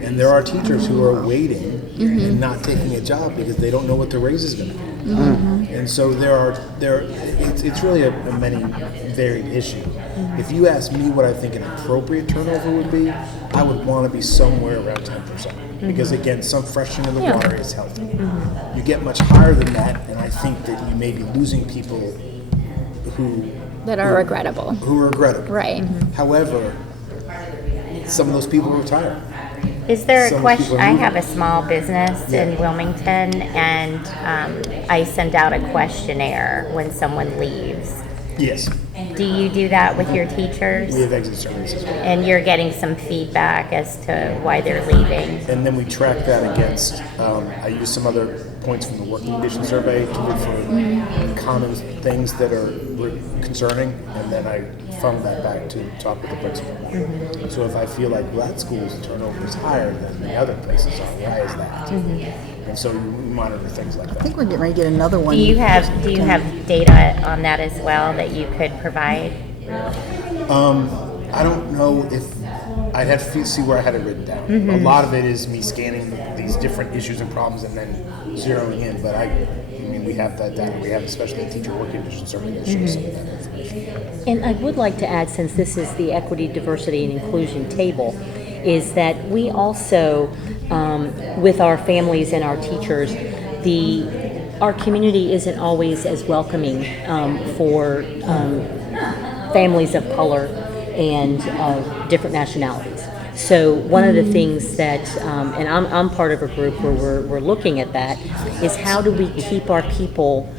and there are teachers who are waiting and not taking a job because they don't know what their raise is going to be. And so it's really a many varied issue. If you ask me what I think an appropriate turnover would be, I would want to be somewhere around 10%. Because again, some freshening in the water is healthy. You get much higher than that, and I think that you may be losing people That are regrettable. who are regrettable. Right. However, some of those people retire. Is there a Some question? people I move. have a small business in Wilmington, and I send out a questionnaire when someone leaves. Yes, Do you do that with your teachers? we have exit surveys as well. And you're getting some feedback as to why they're leaving. And then we track that against, I use some other points from the working condition survey to look for common things that are concerning, and then I funnel that back to talk with the principal. So if I feel like that school's turnover is higher than the other places are, why is that? And so we monitor things like I that. think we're getting ready to get another one. Do you have data on that as well that you could provide? I don't know if I'd have to see where I had it written down. A lot of it is me scanning these different issues and problems and then zeroing in. But I mean, we have that data. We have especially a teacher working condition survey that shows some of that information. And I would like to add, since this is the Equity, Diversity, and Inclusion table, is that we also, with our families and our teachers, our community isn't always as welcoming for families of color and different nationalities. So one of the things that, and I'm part of a group where we're looking at that, is how do we keep our people,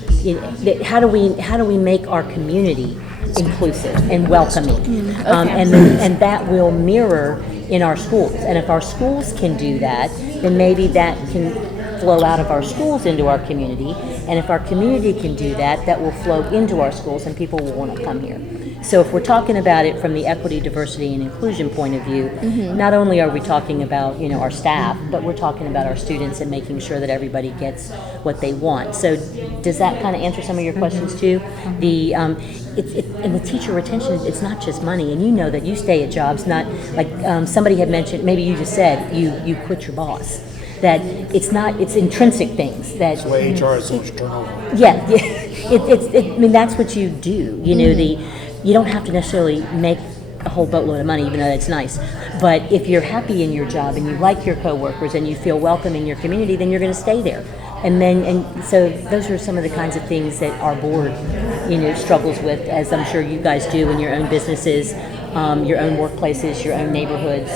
how do we make our community inclusive and welcoming, and that will mirror in our schools. And if our schools can do that, then maybe that can flow out of our schools into our community. And if our community can do that, that will flow into our schools, and people will want to come here. So if we're talking about it from the equity, diversity, and inclusion point of view, not only are we talking about our staff, but we're talking about our students and making sure that everybody gets what they want. So does that kind of answer some of your questions too? The and the teacher retention, it's not just money, and you know that you stay at jobs, not like somebody had mentioned, maybe you just said you quit your boss. That it's intrinsic things that. That's why HR has so much turnover. Yeah, I mean that's what you do. You don't have to necessarily make a whole boatload of money, even though that's nice. But if you're happy in your job and you like your coworkers and you feel welcome in your community, then you're going to stay there. And so those are some of the kinds of things that our board, struggles with, as I'm sure you guys do in your own businesses, your own workplaces, your own neighborhoods,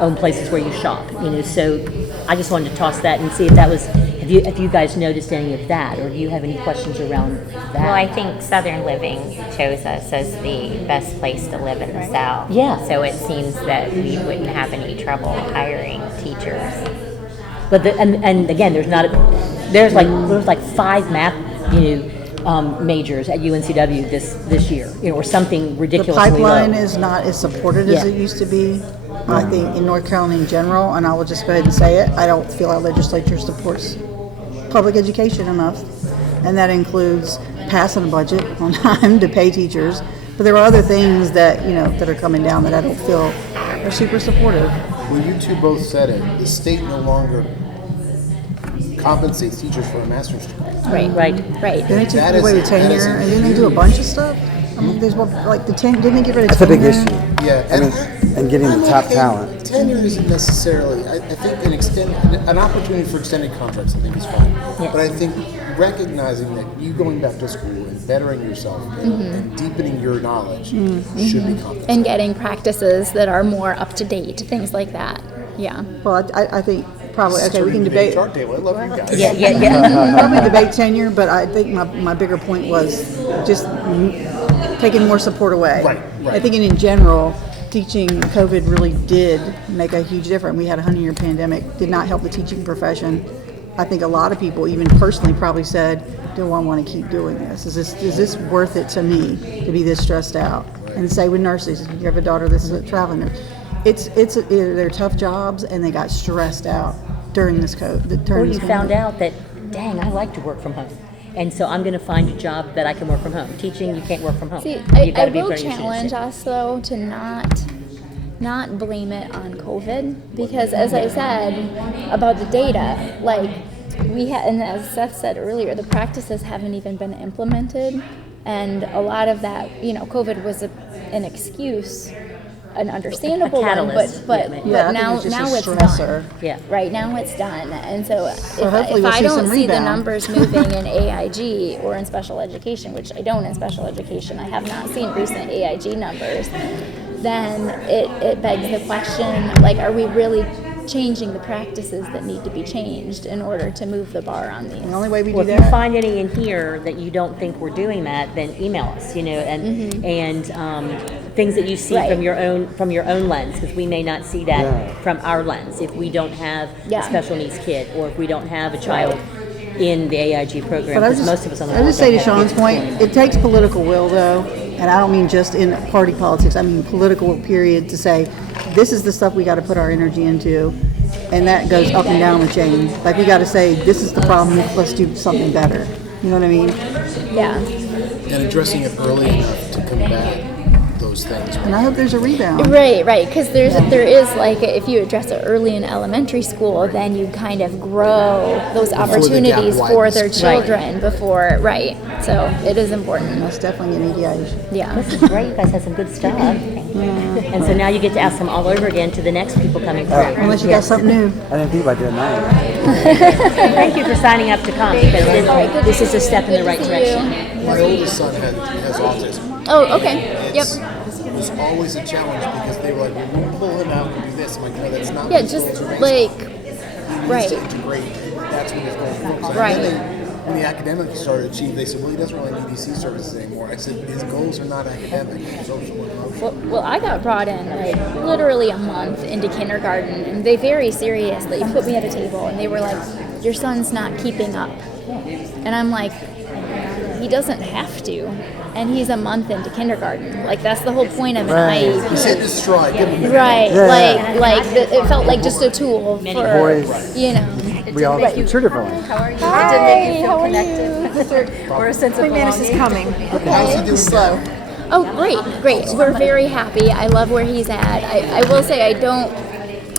own places where you shop. So I just wanted to toss that and see if that was. If you guys noticed any of that, or do you have any questions around that? Well, I think Southern Living chose us as the best place to live in the South. Yeah. So it seems that we wouldn't have any trouble hiring teachers. But and again, there's like 5 math majors at UNCW this year, or something ridiculously The pipeline low. is not as supported as it used to be. I think in North Carolina in general, and I will just go ahead and say it, I don't feel our legislature supports public education enough, and that includes passing a budget on time to pay teachers. But there are other things that that are coming down that I don't feel are super supportive. Well, you two both said it. The state no longer compensates teachers for a master's degree. Right. Then they took That away the is- that is tenure, a and then they do a bunch of stuff. I mean, there's more, like the didn't they get rid of That's a big tenure? issue. Yeah, I mean, and getting the top okay. talent. Tenure isn't necessarily. I think an opportunity for extended contracts, I think, is fine. Yes. But I think recognizing that you going back to school and bettering yourself and deepening your knowledge should be compensated. And getting practices that are more up to date, things like that. Yeah. Well, I think probably, okay, we can Turning to the debate. HR table. I love you guys. Yeah. Probably debate tenure, but I think my bigger point was just taking more support away. Right. I think in general, teaching COVID really did make a huge difference. We had a 100-year pandemic, did not help the teaching profession. I think a lot of people, even personally, probably said, do I want to keep doing this? Is this worth it to me to be this stressed out? And say with nurses, you have a daughter that's a traveling nurse. They're tough jobs, and they got stressed out during this COVID. Or you found out that, dang, I like to work from home. And so I'm going to find a job that I can work from home. Teaching, you can't work from home. See, You've I gotta be will in front of your challenge students. us though to not blame it on COVID, because as I said about the data, like and as Seth said earlier, the practices haven't even been implemented, and a lot of that, COVID was an excuse, an understandable one, catalyst. but Yeah, I think now it's just a it's stressor. done. Yeah. Right now it's done, and so if hopefully we'll I see don't some see the rebound. numbers moving in AIG or in special education, which I don't in special education, I have not seen recent AIG numbers, then it begs the question, like, are we really changing the practices that need to be changed in order to move the bar on these? The only way we Well, do if you that. find any in here that you don't think we're doing that, then email us. And things that you see Right. from your own lens, because we may not see that Yeah. from our lens if we don't have Yeah. a special needs kid, or if we don't have a child in the AIG program. But I Because most of us on the I would board just say to don't have Sean's kids. point, it takes political will though, and I don't mean just in party politics, I mean political period, to say, this is the stuff we gotta put our energy into, and that goes up and down the chain. Like, we gotta say, this is the problem, let's do something better. You know what I mean? Yeah. And addressing it early enough to combat those things. And I hope there's a rebound. Right, because there is, like, if you address it early in elementary school, then you kind of grow those the gap opportunities for widens. their children before, right? So it is important. That's definitely an EDI issue. Yeah. This is great. You guys have some good stuff. And so now you get to ask them all over again to the next people coming through. Unless you got something new. I didn't think about doing that. Thank you for signing up to come, because this is a step in the right direction. My oldest son has autism. Oh, okay. Yep. It was always a challenge because they were like, well, we'll pull him out and do this. I'm like, no, that's not Yeah, what just schools are like, He needs right. to integrate. That's what his goal was. Right. And then when the academics started achieving, they said, well, he doesn't really need EC services anymore. I said, his goals are not academic, they're social and emotional. Well, I got brought in like literally a month into kindergarten, and they very seriously put me at a table, and they were like, "Your son's not keeping up," and I'm like, "He doesn't have to." And he's a month into kindergarten. Like, that's the whole point of an IEP. He's hitting his stride. Give him Right, Yeah. it felt like just a tool for, Boys. We all treat it wrong. How are you? Hi, how are you? We're a sense of Manus is coming. How's he doing? Slow. Oh, great. We're very happy. I love where he's at. I will say I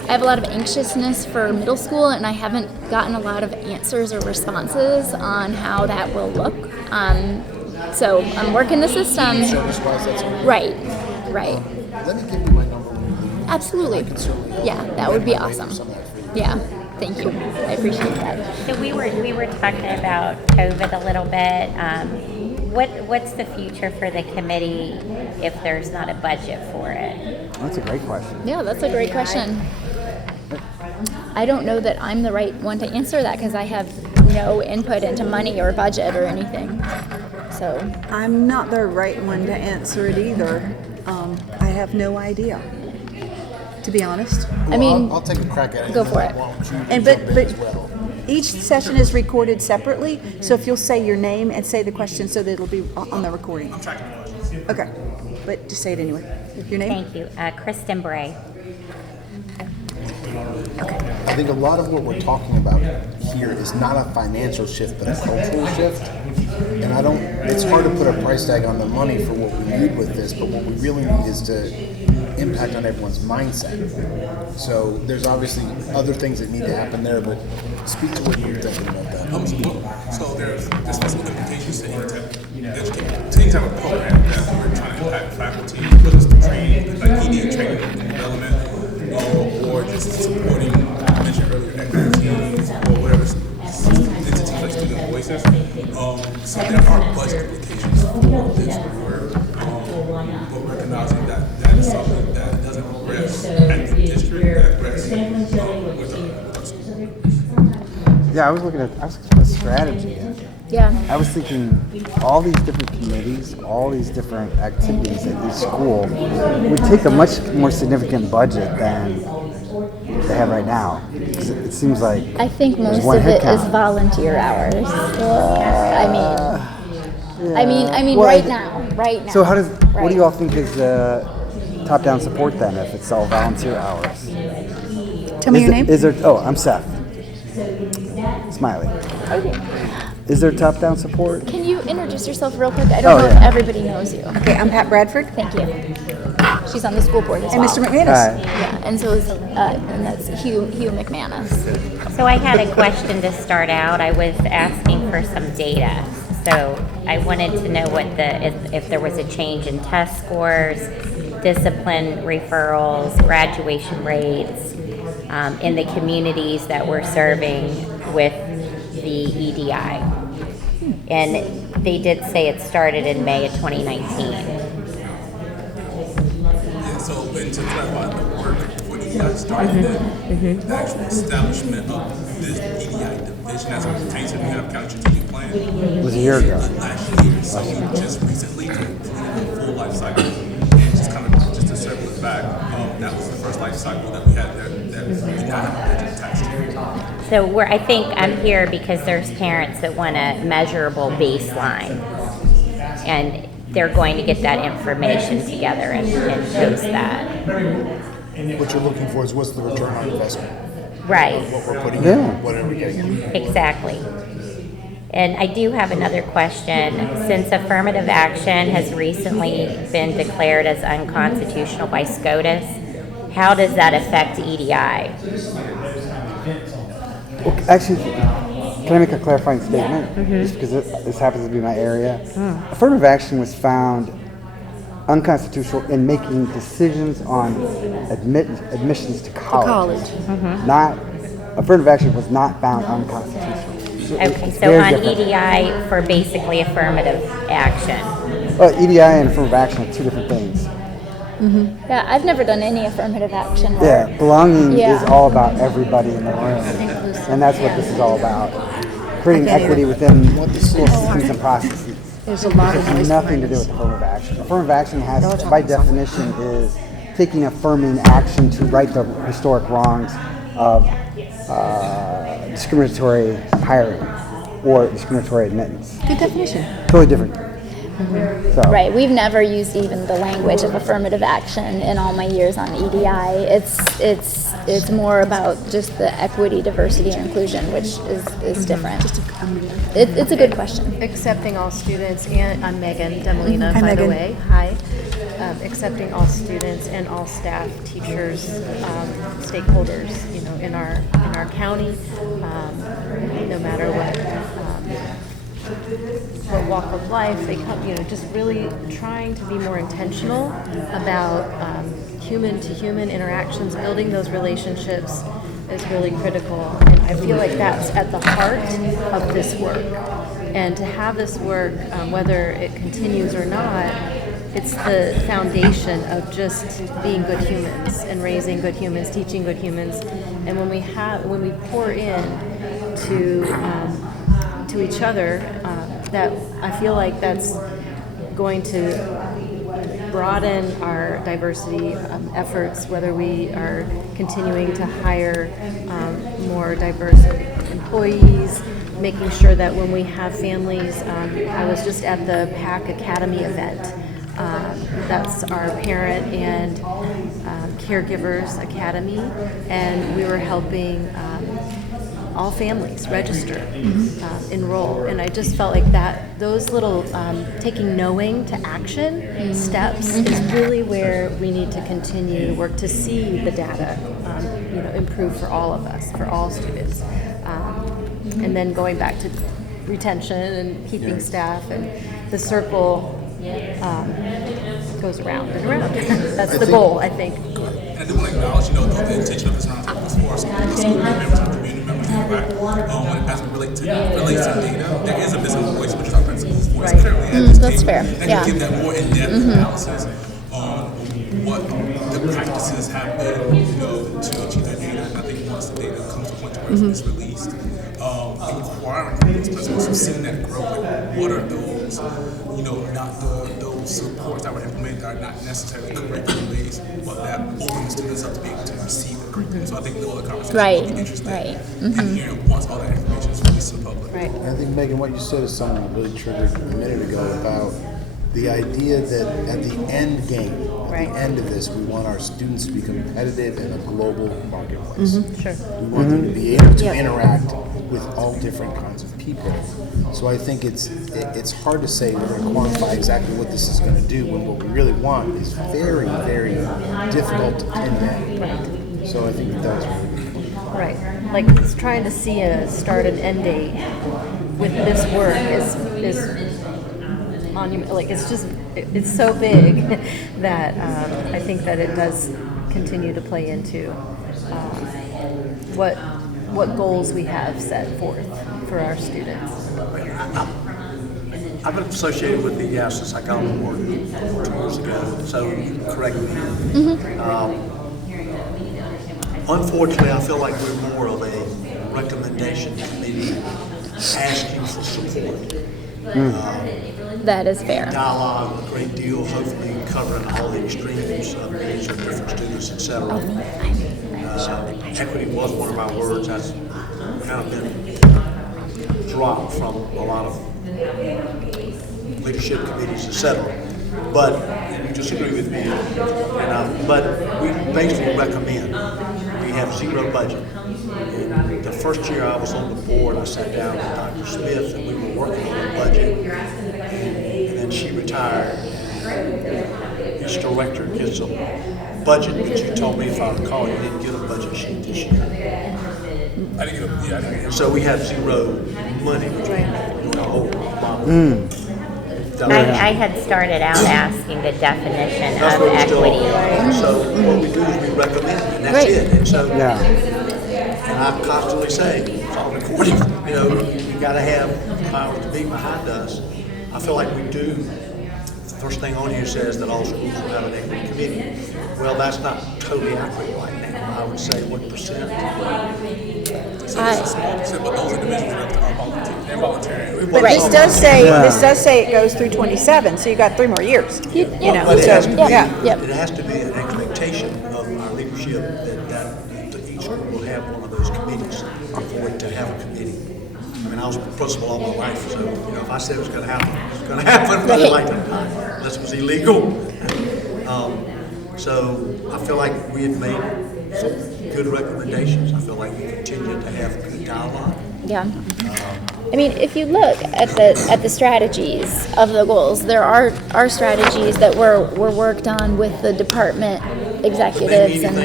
have a lot of anxiousness for middle school, and I haven't gotten a lot of answers or responses on how that will look. So I'm working the system. Service-wise, that's all. Right. Let me give you my number when you leave. Absolutely. Yeah, that would be awesome. Yeah, thank you. I appreciate that. So we were talking about COVID a little bit. What's the future for the committee if there's not a budget for it? That's a great question. Yeah, that's a great question. I don't know that I'm the right one to answer that because I have no input into money or budget or anything. So I'm not the right one to answer it either. I have no idea, to be honest. Well, I mean, I'll take a crack at it. go for it. Why don't you And jump in but as well? each session is recorded separately, so if you'll say your name and say the question so that it'll be on the recording. Okay, but just say it anyway. Your name? Thank you. Kristen Bray. I think a lot of what we're talking about here is not a financial shift, but a cultural shift. And it's hard to put a price tag on the money for what we need with this, but what we really need is to impact on everyone's mindset. So there's obviously other things that need to happen there, but speak to what you're thinking about that. So there's physical implications to any type of program that we're trying to impact faculty, whether it's the training, like EDA training and development, or just supporting, I mentioned earlier, equity teams, or whatever entities like Student Voices. So there are budget implications for this work, but recognizing that that is something that doesn't rest at the district, that rests with our school. Yeah, I was looking at strategy. Yeah. I was thinking all these different committees, all these different activities at each school would take a much more significant budget than they have right now. 'Cause it seems like I think there's most one of it headcount. is volunteer hours. I mean, Well, right now. So how does? What Right. do you all think is top-down support then? If it's all volunteer hours? Tell me your name. Is there? Oh, I'm Seth. Smiley. Okay. Is there top-down support? Can you introduce yourself real quick? I don't know if everybody knows you. Okay, I'm Pat Bradford. Thank you. She's on the school board as And well. Mr. McManus. Hi. Yeah, and so is, and that's Hugh McManus. So I had a question to start out. I was asking for some data. So I wanted to know if there was a change in test scores, discipline referrals, graduation rates in the communities that we're serving with the EDI. And they did say it started in May of 2019. Yeah, so and to clarify, the work for EDI started the actual establishment of this EDI division as it pertains to the Hennepin County Strategic Plan. It was a year ago. Last year, so just recently completed a full life cycle. Just to circle it back, that was the first life cycle that we had that did not have a budget attached to it. So I think I'm here because there's parents that want a measurable baseline, and they're going to get that information together and post that. What you're looking for is what's the return on investment? Right. What we're putting in, what are we getting? Exactly. And I do have another question. Since affirmative action has recently been declared as unconstitutional by SCOTUS, how does that affect EDI? Well, actually, can I make a clarifying statement? Just because this happens to be my area. Affirmative action was found unconstitutional in making decisions on admissions to college. Not affirmative action was not found unconstitutional. Okay, It's so very on different. EDI for basically affirmative action. EDI and affirmative action are two different things. Yeah, I've never done any affirmative action. Yeah, belonging Yeah. is all about everybody in the room, and that's what this is all about. Creating equity within school systems and processes. There's a lot of It has noise nothing to do with affirmative action. Affirmative action has, by definition, is taking affirming action to right the historic wrongs of discriminatory hiring or discriminatory admittance. Good definition. Totally different. So, Right, we've never used even the language of affirmative action in all my years on EDI. It's more about just the equity, diversity, and inclusion, which is different. It's a good question. Accepting all students, and I'm Megan Demolina, Hi, by Megan. the way. Hi. Accepting all students and all staff, teachers, stakeholders, in our county, no matter what walk of life they come, just really trying to be more intentional about human to human interactions, building those relationships is really critical. And I feel like that's at the heart of this work. And to have this work, whether it continues or not, it's the foundation of just being good humans and raising good humans, teaching good humans. And when we pour in to each other, that I feel like that's going to broaden our diversity efforts, whether we are continuing to hire more diverse employees, making sure that when we have families, I was just at the PAC Academy event. That's our parent and caregivers academy, and we were helping all families register, enroll, and I just felt like that those little taking knowing to action steps is really where we need to continue to work to see the data improve for all of us, for all students, and then going back to retention and keeping staff, and the circle goes around and around. That's the goal, I think. And I do want to acknowledge, the intention of this roundtable is for the school board members, our community members to interact. When it as it relates to data, there is a missing voice, which is our principal's voice clearly at this That's table. fair. And Yeah. to give that more in-depth analysis on what the practices have been, to achieve that data. I think once the data comes to a point where it's released, inquiring from those principals who've seen that growth, like what are those, not those supports that were implemented that are not necessarily curriculum based, but that open the students up to be able to receive the curriculum. So I think the other conversation will be interesting. And hearing once all that information is released to the public. Right. I think, Megan, what you said is something that really triggered a minute ago about the idea that at the end game, at the end of this, we want our students to be competitive in a global marketplace. Sure. We want them to be able to interact with all different kinds of people. So I think it's hard to say we're going to quantify exactly what this is going to do when what we really want is very, very difficult to pin down. So I think that was really good. Right. Like it's trying to see a start and end date with this work is monument. Like it's so big that I think that it does continue to play into what goals we have set forth for our students. I've been associated with EDI since I got on board 2 years ago, so correct me. Unfortunately, I feel like we're more of a recommendation committee asking for support. That is fair. Dialogue a great deal, hopefully covering all the extremes of needs of different students, etc. Equity was one of my words. That's kind of been dropped from a lot of leadership committees, etc. But you disagree with me, but we basically recommend. We have zero budget. And the first year I was on the board, I sat down with Dr. Smith and we were working on a budget. And then she retired. And each director gets a budget, but you told me, if I recall, you didn't get a budget sheet this year. I didn't get a, And so we have zero money, which we don't hold model. I had started out asking the definition That's of what we're still equity. on. So what we do is we recommend, and that's it. And so, and I constantly say, it's all recording. You got to have power to be behind us. I feel like we do. The first thing on here says that all schools will have an equity committee. Well, that's not totally accurate right now. I would say what percent? So it's a small percent, but those individuals are volunteering. They're volunteering. But this does say it goes through 27, so you got 3 more years. But it has to be, it has to be an expectation of our leadership that each school will have one of those committees for it to have a committee. I mean, I was a principal all my life, so if I said it was going to happen, it's going to happen. But unless it was illegal. So I feel like we had made some good recommendations. I feel like we continue to have good dialogue. Yeah. I mean, if you look at the strategies of the goals, there are strategies that were worked on with the department executives and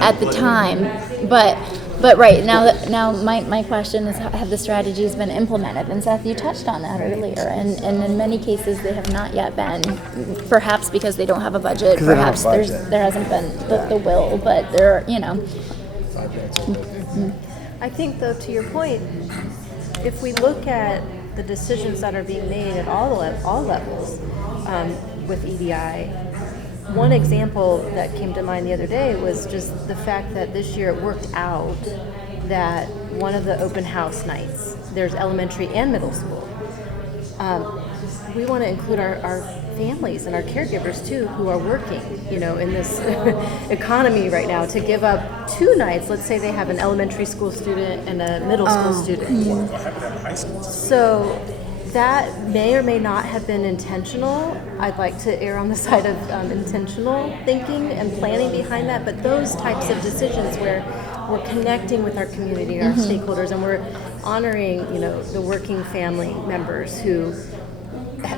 at the time, but right now my question is, have the strategies been implemented? And Seth, you touched on that earlier, and in many cases they have not yet been, perhaps because they don't have a budget, perhaps there hasn't been the will, but there I think, though, to your point, if we look at the decisions that are being made at all levels with EDI, one example that came to mind the other day was just the fact that this year it worked out that one of the open house nights, there's elementary and middle school. We want to include our families and our caregivers too, who are working, in this economy right now, to give up 2 nights. Let's say they have an elementary school student and a middle school student. So that may or may not have been intentional. I'd like to err on the side of intentional thinking and planning behind that, but those types of decisions where we're connecting with our community, our stakeholders, and we're honoring, the working family members who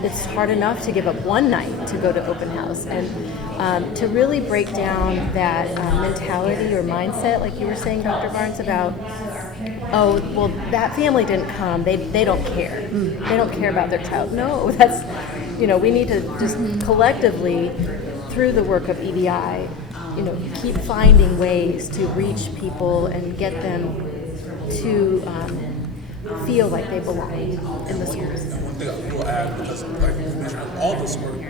it's hard enough to give up one night to go to open house, and to really break down that mentality or mindset, like you were saying, Dr. Barnes, about, oh, well, that family didn't come, they don't care. They don't care about their child. No, that's, we need to just collectively, through the work of EDI, keep finding ways to reach people and get them to feel like they belong in the schools. One thing I will add, because like you mentioned, all this work,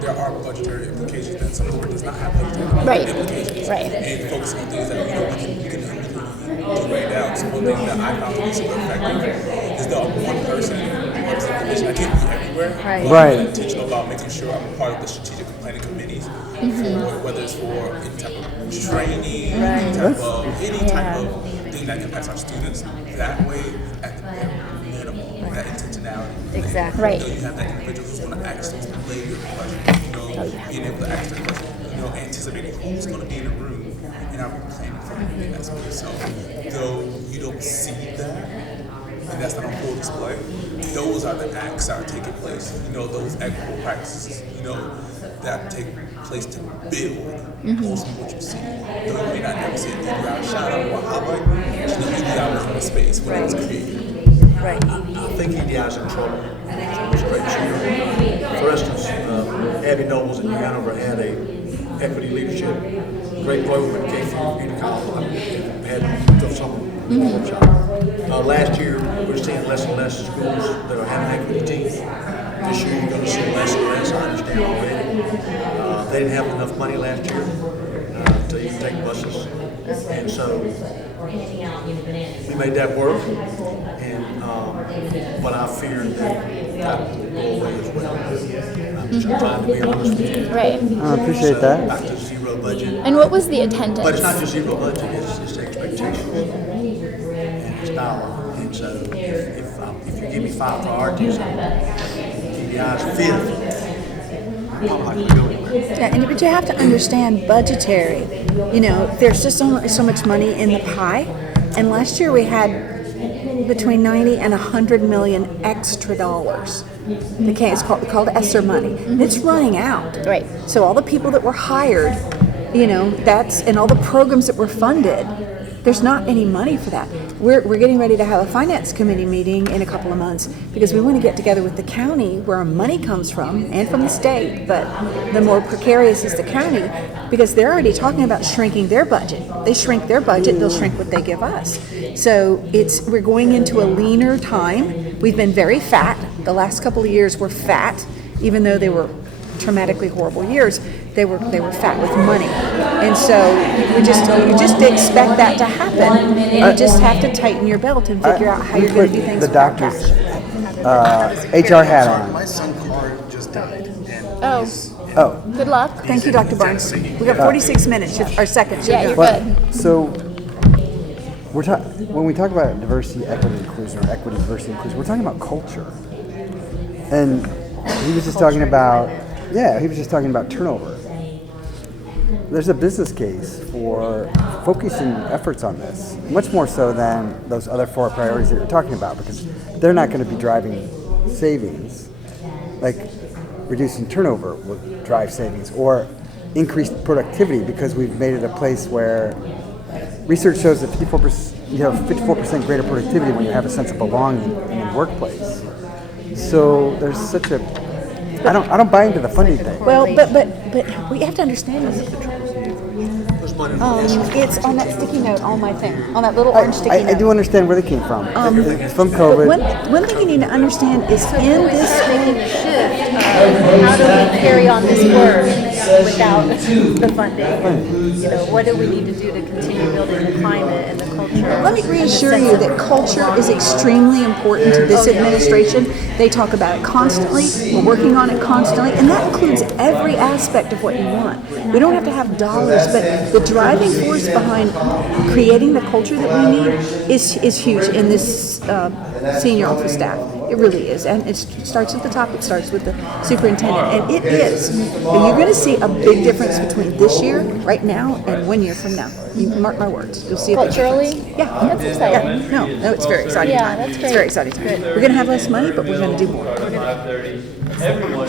there are budgetary implications, and some of the work does not have budgetary implications. Right. And focusing on things that we can do right now. So one thing that I found to be super effective is that one person, one situation, I can't be everywhere. Right. I'm intentional about making sure I'm a part of the strategic planning committees, for, whether it's for any type of training, any type of thing that impacts our students. That way, at the minimum, that intentionality. Exactly. Right. You have that individual who's going to ask those later questions, being able to ask that question, anticipating who's going to be in the room, and are we planning for them in that space. So, though you don't see that, and that's not on full display, those are the acts that are taking place. Those equitable practices, that take place to build most of what you see. Though you may not never see an EDI shout out or highlight, EDI was in the space when it was created. Right. I think EDI is in trouble. It's great cheer. For instance, Abby Nobles in New Hanover had a equity leadership great program at K through community college. Had some workshop. Last year, we're seeing less and less schools that are having equity teams. This year, you're going to see less and less. I understand already. They didn't have enough money last year to even take buses, and so we made that work. And but I fear that will go away as well. I'm just trying to be honest with you. Right. I appreciate that. Back to zero budget. And what was the attendance? But it's not just zero budget, it's expectation. And it's dialogue. And so if you give me 5 priorities, TBI's fifth, I'm not going to go anywhere. Yeah, but you have to understand budgetary. There's just so much money in the pie. And last year we had between 90 and 100 million extra dollars. Okay, it's called ESSER money. It's running out. Right. So all the people that were hired, and all the programs that were funded, there's not any money for that. We're getting ready to have a finance committee meeting in a couple of months because we want to get together with the county where our money comes from and from the state, but the more precarious is the county because they're already talking about shrinking their budget. They shrink their budget, they'll shrink what they give us. So we're going into a leaner time. We've been very fat. The last couple of years were fat, even though they were traumatically horrible years. They were fat with money, and so you just expect that to happen. And you just have to tighten your belt and figure out how you're going to do things. The doctor's HR hat on. My son card just died. Oh. Good luck. Thank you, Dr. Barnes. We got 46 minutes, or seconds. Yeah, you're But, good. so when we talk about diversity, equity, inclusion, or equity, diversity, inclusion, we're talking about culture. And he was just talking about turnover. There's a business case for focusing efforts on this, much more so than those other 4 priorities that you're talking about, because they're not going to be driving savings. Like reducing turnover will drive savings, or increased productivity, because we've made it a place where research shows that 54% greater productivity when you have a sense of belonging in the workplace. So there's such a I don't buy into the funding thing. Well, but we have to understand this. It's on that sticky note on my thing, on that little orange sticky note. I do understand where they came from. It's from COVID. One thing you need to understand is in this making the shift of how do we carry on this work without the funding? What do we need to do to continue building the climate and the culture? Let me reassure you that culture is extremely important to this administration. They talk about it constantly. We're working on it constantly, and that includes every aspect of what you want. We don't have to have dollars, but the driving force behind creating the culture that we need is huge in this senior office staff. It really is. And it starts at the top. It starts with the superintendent. And it is. And you're going to see a big difference between this year, right now, and 1 year from now. You mark my words. You'll see a big Culturally? difference. Yeah. That's exciting. Yeah. No, it's very exciting Yeah, time. that's It's great. very exciting time. Good. We're going to have less money, but we're going to do more. It's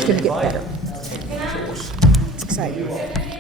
going to get better. It's exciting.